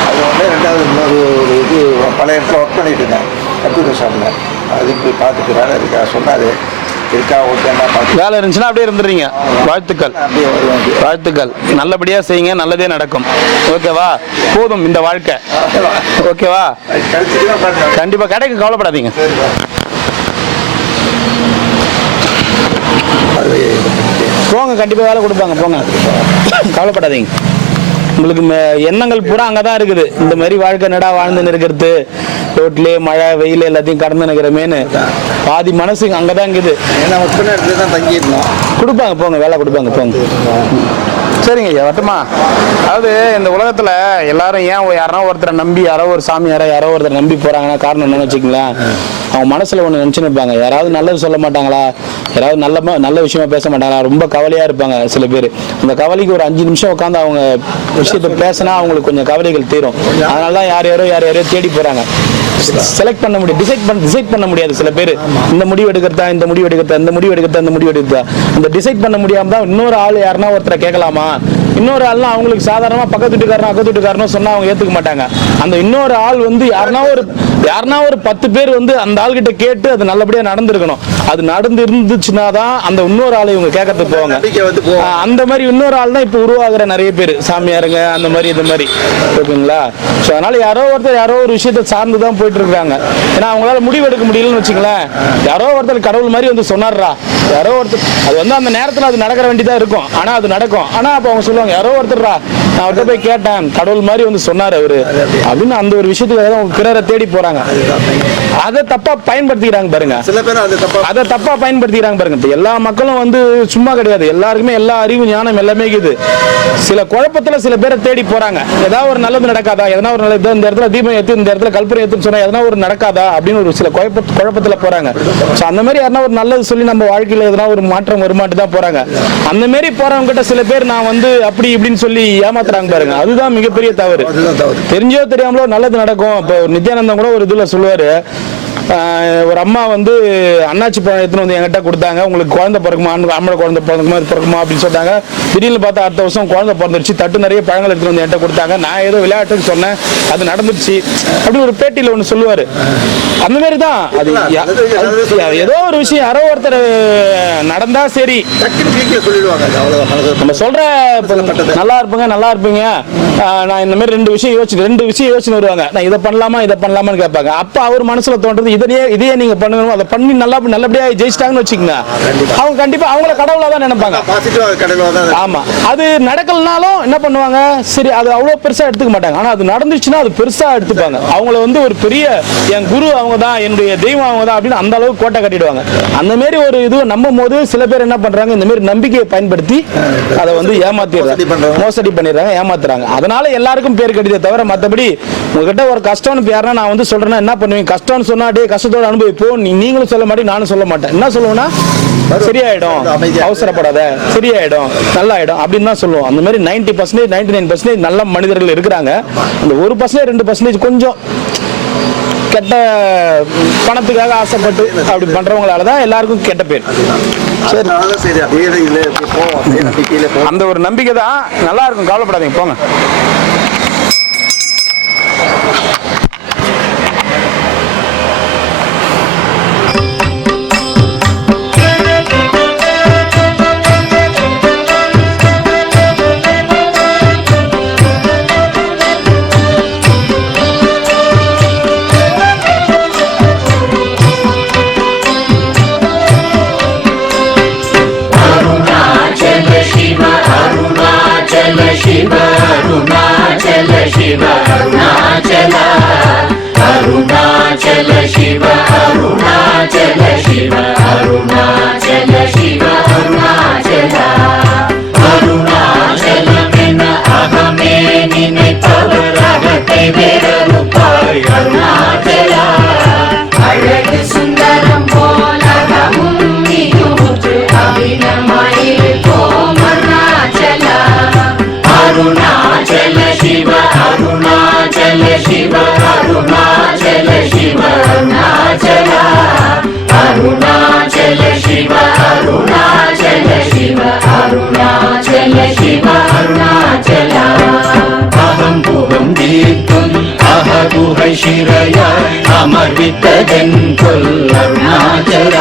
அது வந்து 2வது இன்னொரு ஒரு இது பழைய இடத்துல ஒர்க் பண்ணிட்டு இருந்தேன் கம்ப்யூட்டர் ஷாப்பில். அதுக்கு போய் பார்த்துட்டு வேலை இருக்கா சொன்னார். இருக்கா ஓகேன்னா பார்த்து வேலை இருந்துச்சுன்னா அப்படியே இருந்துடுறீங்க. வாழ்த்துக்கள். அப்படியே வருவாங்க. வாழ்த்துக்கள். நல்லபடியாக செய்யுங்க, நல்லதே நடக்கும். ஓகேவா? போதும் இந்த வாழ்க்கை. ஓகேவா? கண்டிப்பாக கிடைக்கும், கவலைப்படாதீங்க. போங்க, கண்டிப்பாக வேலை கொடுப்பாங்க. போங்க, கவலைப்படாதீங்க. உங்களுக்கு எண்ணங்கள் பூரா அங்கே தான் இருக்குது. இந்த மாதிரி வாழ்க்கை நடா வாழ்ந்துன்னு இருக்கிறது, ரோட்லேயே மழை வெயில் எல்லாத்தையும் கடந்து நிற்கிறமேனு பாதி மனசு அங்கே தான் இருக்குது. ஏன்னா ஒர்க் பண்ண இடத்துல தான் தங்கியிருந்தோம். கொடுப்பாங்க, போங்க, வேலை கொடுப்பாங்க, போங்க. சரிங்க ஐயா வரட்டுமா? அதாவது இந்த உலகத்தில் எல்லாரும் ஏன் யாரோ ஒருத்தரை நம்பி யாரோ ஒரு சாமியாரை யாரோ ஒருத்தரை நம்பி போகிறாங்கன்னா காரணம் என்னன்னு வச்சுக்கங்களேன், அவங்க மனசில் ஒன்று நினச்சின்னு இருப்பாங்க. யாராவது நல்லது சொல்ல மாட்டாங்களா, யாராவது நல்ல விஷயமா பேச மாட்டாங்களா, ரொம்ப கவலையாக இருப்பாங்க சில பேர். அந்த கவலைக்கு ஒரு 5 நிமிஷம் உட்காந்து அவங்க விஷயத்தை பேசினா அவங்களுக்கு கொஞ்சம் கவலைகள் தீரும். அதனால தான் யார் யாரோ தேடி போகிறாங்க. செலக்ட் பண்ண முடியும், டிசைட் பண்ண முடியாது. சில பேர் இந்த முடிவு எடுக்கிறதா இந்த முடிவு எடுக்கிறதா அந்த டிசைட் பண்ண முடியாம தான் இன்னொரு ஆள் யாருன்னா ஒருத்தரை கேட்கலாமா, இன்னொரு ஆள்னா அவங்களுக்கு சாதாரணமா பக்கத்து வீட்டுக்காரனோ சொன்னா அவங்க ஏத்துக்க மாட்டாங்க. அந்த இன்னொரு ஆள் வந்து யாருன்னா ஒரு 10 பேர் வந்து அந்த ஆள்கிட்ட கேட்டு அது நல்லபடியா நடந்திருக்கணும். அது நடந்து இருந்துச்சுன்னா தான் அந்த இன்னொரு ஆளை இவங்க கேட்கறதுக்கு போவாங்க. அந்த மாதிரி இன்னொரு ஆள் தான் இப்ப உருவாகிற நிறைய பேர் சாமியாருங்க அந்த மாதிரி இந்த மாதிரி ஓகேங்களா. ஸோ அதனால யாரோ ஒரு விஷயத்தை சார்ந்து தான் போயிட்டு இருக்காங்க. ஏன்னா அவங்களால முடிவு எடுக்க முடியலன்னு வச்சுங்களேன். யாரோ ஒருத்தர் கடவுள் மாதிரி வந்து சொன்னார்ரா, யாரோ ஒருத்தர் அது வந்து அந்த நேரத்தில் அது நடக்கிற வேண்டியதா இருக்கும். ஆனா அது நடக்கும். ஆனா அப்ப அவங்க சொல்லுவாங்க யாரோ ஒருத்தர்ரா நான் அவர்கிட்ட போய் கேட்டேன் கடவுள் மாதிரி வந்து சொன்னார் அவரு அப்படின்னு அந்த ஒரு விஷயத்துக்காக தான் பிறரை தேடி போறாங்க. அதை தப்பா பயன்படுத்திக்கிறாங்க பாருங்க. அதை தப்பா பயன்படுத்திக்கிறாங்க பாருங்க. எல்லா மக்களும் வந்து சும்மா கிடையாது. எல்லாருக்குமே எல்லா அறிவு ஞானம் எல்லாமே இருக்குது. சில குழப்பத்துல சில பேரை தேடி போறாங்க. ஏதாவது ஒரு நல்லது நடக்காதா, எதனா ஒரு நல்லது இந்த இடத்துல தீபம் ஏத்து இந்த இடத்துல கல்பனை ஏத்துன்னு சொன்னா எதனா ஒரு நடக்காதா அப்படின்னு ஒரு சில குழப்பத்துல போறாங்க. ஸோ அந்த மாதிரி யாருன்னா ஒரு நல்லது சொல்லி நம்ம வாழ்க்கையில எதனா ஒரு மாற்றம் வருமாட்டு தான் போறாங்க. அந்த மாதிரி போறவங்க கிட்ட சில பேர் நான் வந்து அப்படி இப்படின்னு சொல்லி ஏமாத்துறாங்க பாருங்க. அதுதான் மிகப்பெரிய தவறு. தெரிஞ்சோ தெரியாமலோ நல்லது நடக்கும். இப்போ நித்யானந்தம் கூட ஒரு இதுல சொல்லுவாரு, ஒரு அம்மா வந்து அண்ணாச்சி பழம் எடுத்துன்னு வந்து என்கிட்ட கொடுத்தாங்க, உங்களுக்கு குழந்தை பிறக்குமா, ஆம்பளை குழந்தை பிறக்குமா அப்படின்னு சொன்னாங்க. திடீர்னு பார்த்தா அடுத்த வருஷம் குழந்தை பிறந்துருச்சு. தட்டு நிறைய பழங்கள் எடுத்துன்னு வந்து என்கிட்ட கொடுத்தாங்க. நான் ஏதோ விளையாட்டுன்னு சொன்னேன், அது நடந்துருச்சு அப்படின்னு ஒரு பேட்டியில் ஒன்று சொல்லுவார். அந்த மாதிரி தான் அது ஏதோ ஒரு விஷயம் யாரோ ஒருத்தர் நடந்தா சரி நம்ம சொல்ற நல்லா இருப்பீங்க நான் இந்த மாதிரி 2 விஷயம் யோசிச்சு வருவாங்க. நான் இதை பண்ணலாமான்னு கேட்பாங்க. அப்ப அவர் மனசுல தோன்றது இதையே நீங்க பண்ணணும், அதை பண்ணி நல்லபடியா ஜெயிச்சிட்டாங்கன்னு வச்சுக்கோங்க. அவங்க கண்டிப்பா அவங்கள கடவுளா தான் நினைப்பாங்க. ஆமா, அது நடக்கலனாலும் என்ன பண்ணுவாங்க, சரி அது அவ்வளவு பெருசா எடுத்துக்க மாட்டாங்க. ஆனா அது நடந்துச்சுன்னா அது பெருசா எடுத்துப்பாங்க. அவங்கள வந்து ஒரு பெரிய என் குரு அவங்க தான், என்னுடைய தெய்வம் அவங்க தான் அப்படின்னு அந்த அளவுக்கு கோட்டை கட்டிடுவாங்க. அந்த மாதிரி ஒரு இது நம்பும் போது சில பேர் என்ன பண்றாங்க, இந்த மாதிரி நம்பிக்கையை பயன்படுத்தி அதை வந்து மோசடி பண்ணிடுறாங்க, ஏமாத்துறாங்க. அதனால எல்லாருக்கும் பேர் கட்டியதே தவிர மற்றபடி உங்ககிட்ட ஒரு கஷ்டம்னு யாருன்னா நான் வந்து சொல்றேன்னா என்ன பண்ணுவீங்க, கஷ்டம்னு சொன்னா டே கஷ்டத்தோட அனுபவிப்போம் நீங்களும் சொல்ல மாட்டேன் நானும் சொல்ல மாட்டேன். என்ன சொல்லுவோம்னா சரியாயிடும், அவசரப்படாத, சரியாயிடும், நல்லாயிடும் அப்படின்னு தான் சொல்லுவோம். அந்த மாதிரி 90%, 99% நல்ல மனிதர்கள் இருக்கிறாங்க. அந்த 1%, 2% கொஞ்சம் கெட்ட பணத்துக்காக ஆசைப்பட்டு அப்படி பண்றவங்களால தான் எல்லாருக்கும் கெட்ட பேர். அந்த ஒரு நம்பிக்கை தான் நல்லா இருக்கும், கவலைப்படாதீங்க போங்க. ಶಿರಯ ಅಮರ್ವಿತದೆಂಕೊಲ್ ಅರುಣಾಚಲ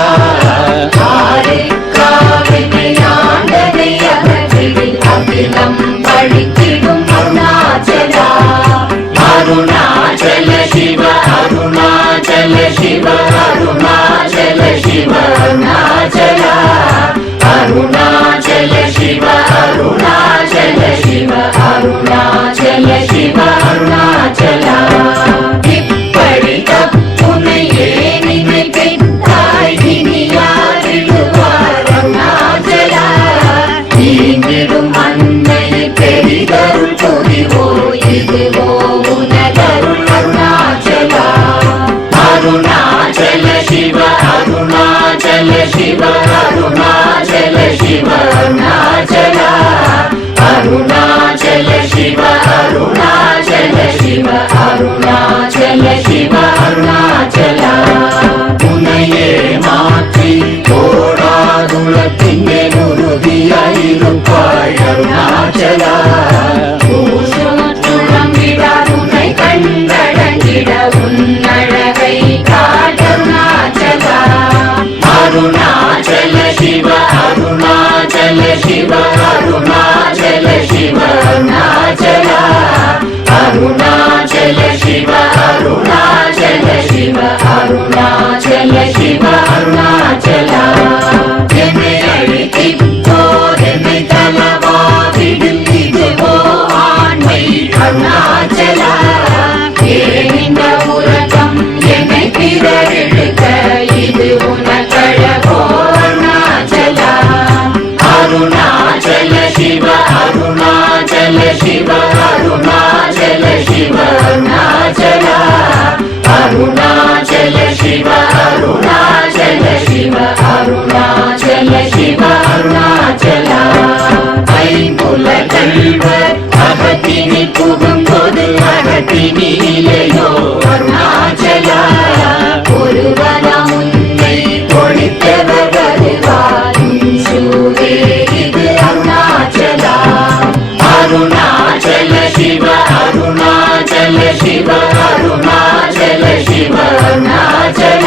அகிலம் பழித்திடும் அருணாச்சல அருணாச்சல சிவ அருணாச்சல சிவ அருணாச்சல சிவ அருணாச்சல அருணாச்சல சிவ அருணாச்சல சிவ அருணாச்சல சிவ அருணாச்சல இப்படி தப்புனையே நினைத்தாய் இனி யாரிடுவார் அருணாச்சல நீங்கிடும் அன்னைய शिव अरुणाचल शिव अरुणाचल अरुणाचल शिव अरुणाचल शिव अरुणाचल शिव अरुणाचल उन्नये माற்றி ஓடாதுலத்திங்கே உறுதியாயிருப்பாய் அருணாச்சலா ஊசுற்றுளம் விடாதுனை கண்டடங்கிட உன்னழகை காட்டருணாச்சலா अरुणाचल शिव अरुणाचल शिव अरुणाचल शिव अरुणाचल अरुणाचल शिव अरुणाचल शिव अरुणाचल शिव अरुणाचल என்னை அழைத்திப்போர் என்னை தலவாவிடில் இதுவோ ஆண்மை அருணாச்சலா ஏன் இந்த உலகம் என்னை பிறரெடுக்க இது உனக்கழகோ அருணாச்சலா अरुणाचल शिव अरुणाचल शिव अरुणाचल शिव अरुणाचल अरुणाचल शिव अरुणाचल शिव अरुणाचल शिव अरुणाचल ஐம்புல கல்வர் அகத்தினி புகும்போது அகத்தினிலேயோ அருணாச்சலா ஒருவனம் உன்னை ஒழித்தவர் வருவார் சூரே இது அருணாச்சலா अरुणाचल शिव अरुणाचल शिव अरुणाचल शिव अरुणाचल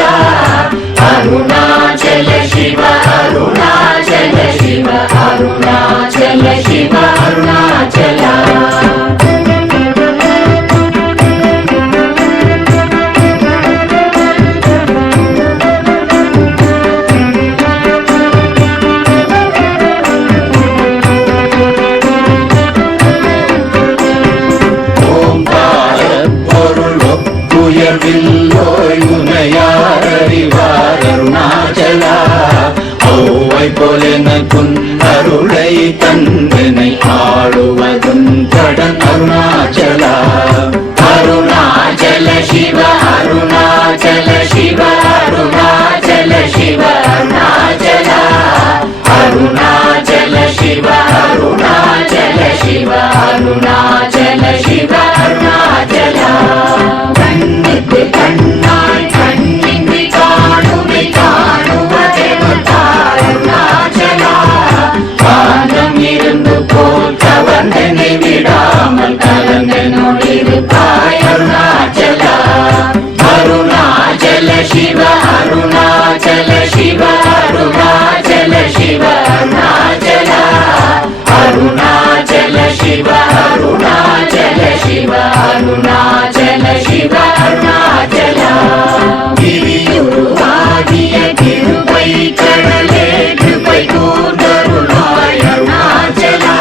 अरुणाचल शिव अरुणाचल शिव अरुणाचल शिव अरुणाचल போலெனக்கும் அருளை தந்தனை ஆளுவதும் கடன் அருணாச்சலா அருணாச்சல சிவ அருணாச்சல சிவ அருணாச்சல சிவ அருணாச்சலா அருணாச்சல சிவ அருணாச்சல சிவ அருணாச்சல சிவ அருணாச்சலா கண்ணுக்கு கண்ணாய் கண்ணின்றி காணுமை காணுவதே அருணாச்சலா காந்தம் இருந்து போல் கவர்ந்தனை விடாமல் கலந்தனோடு இருப்பாய் அருணாச்சலா அருணாச்சல சிவ அருணாச்சல சிவ அருணாச்சல சிவ அருணாச்சலா அருணாச்சல சிவ அருணாச்சல சிவ அருணாச்சல சிவ அருணாச்சலா கிரியுருவாகிய கிருபை கடலே கிருபை கூர்ந்தருளாய் அருணாச்சலா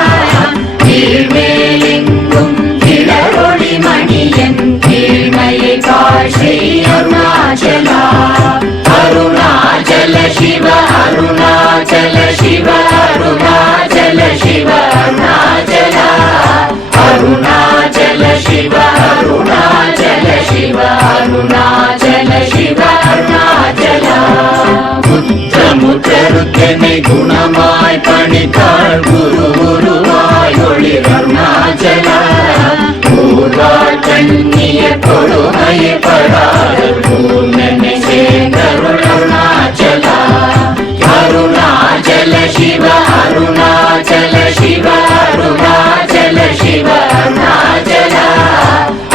கீழ்மேலெங்கும் கிளரொளி மணியன் கீழ்மையை காட்சி அருணாச்சலா அருணாச்சல சிவ அருணாச்சல சிவ அருணாச்சல சிவ அருணாச்சலா அருணாச்சல சிவ அருணாச்சல சிவ அருணாச்சல சிவ அருணாச்சலா புத்திரமுத்தருக்கெனை குணமாய் பணித்தாள் குரு குருவாய் ஒளிர் அருணாச்சலா ஊர்வாழ் கண்ணிய கொடுமையை படாத பூர்ணனை சேர்ந்தருள் அருணாச்சலா அருணாச்சல சிவ அருணாச்சல சிவ அருணாச்சல சிவ அருணாச்சலா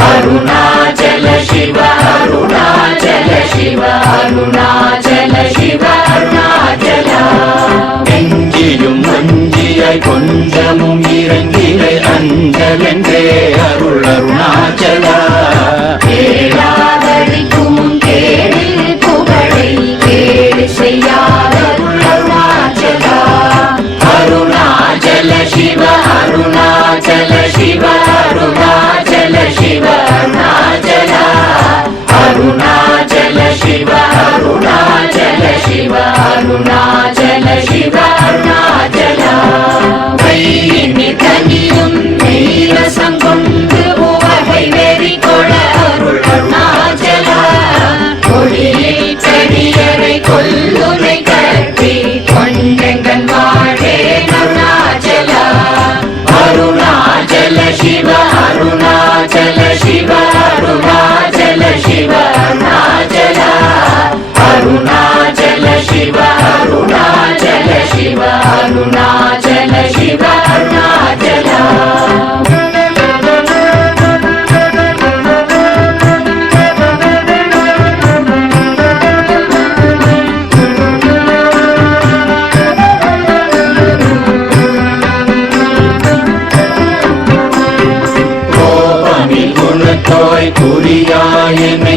அருணாச்சல சிவ அருணாச்சல சிவ அருணாச்சல சிவ அருணாச்சலா எங்கிலும் வஞ்சியாய் கொஞ்சமும் இறங்கிலை அஞ்சலென்றே அருள் அருணாச்சலா கேளாதடிக்கும் கேடில் புகழை கேடு செய்யாத அருணாச்சலா அருணாச்சல சிவ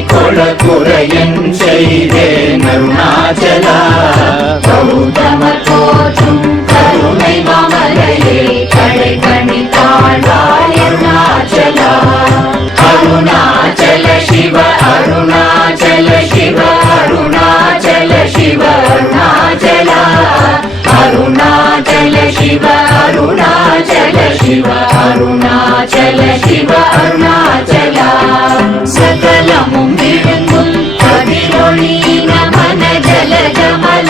கொள குறையன் செய்தேன் அருணாச்சலா கௌதமர் போற்றும் கருணை மாமலையே கடை கணி தாழ்வாய் அருணாச்சலா அருணாச்சல சிவ அருணாச்சல சிவ அருணாச்சல சிவ அருணாச்சலா அருணாச்சல சிவ அருணாச்சல சிவ அருணாச்சல சிவ அருணாச்சலா சகலமும் விழுங்கும் கதிரொளி நமன ஜல ஜமல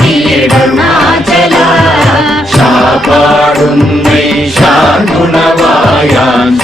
தீடருணாச்சலா சாப்பாடுன்னை சார்ந்துணவாயான்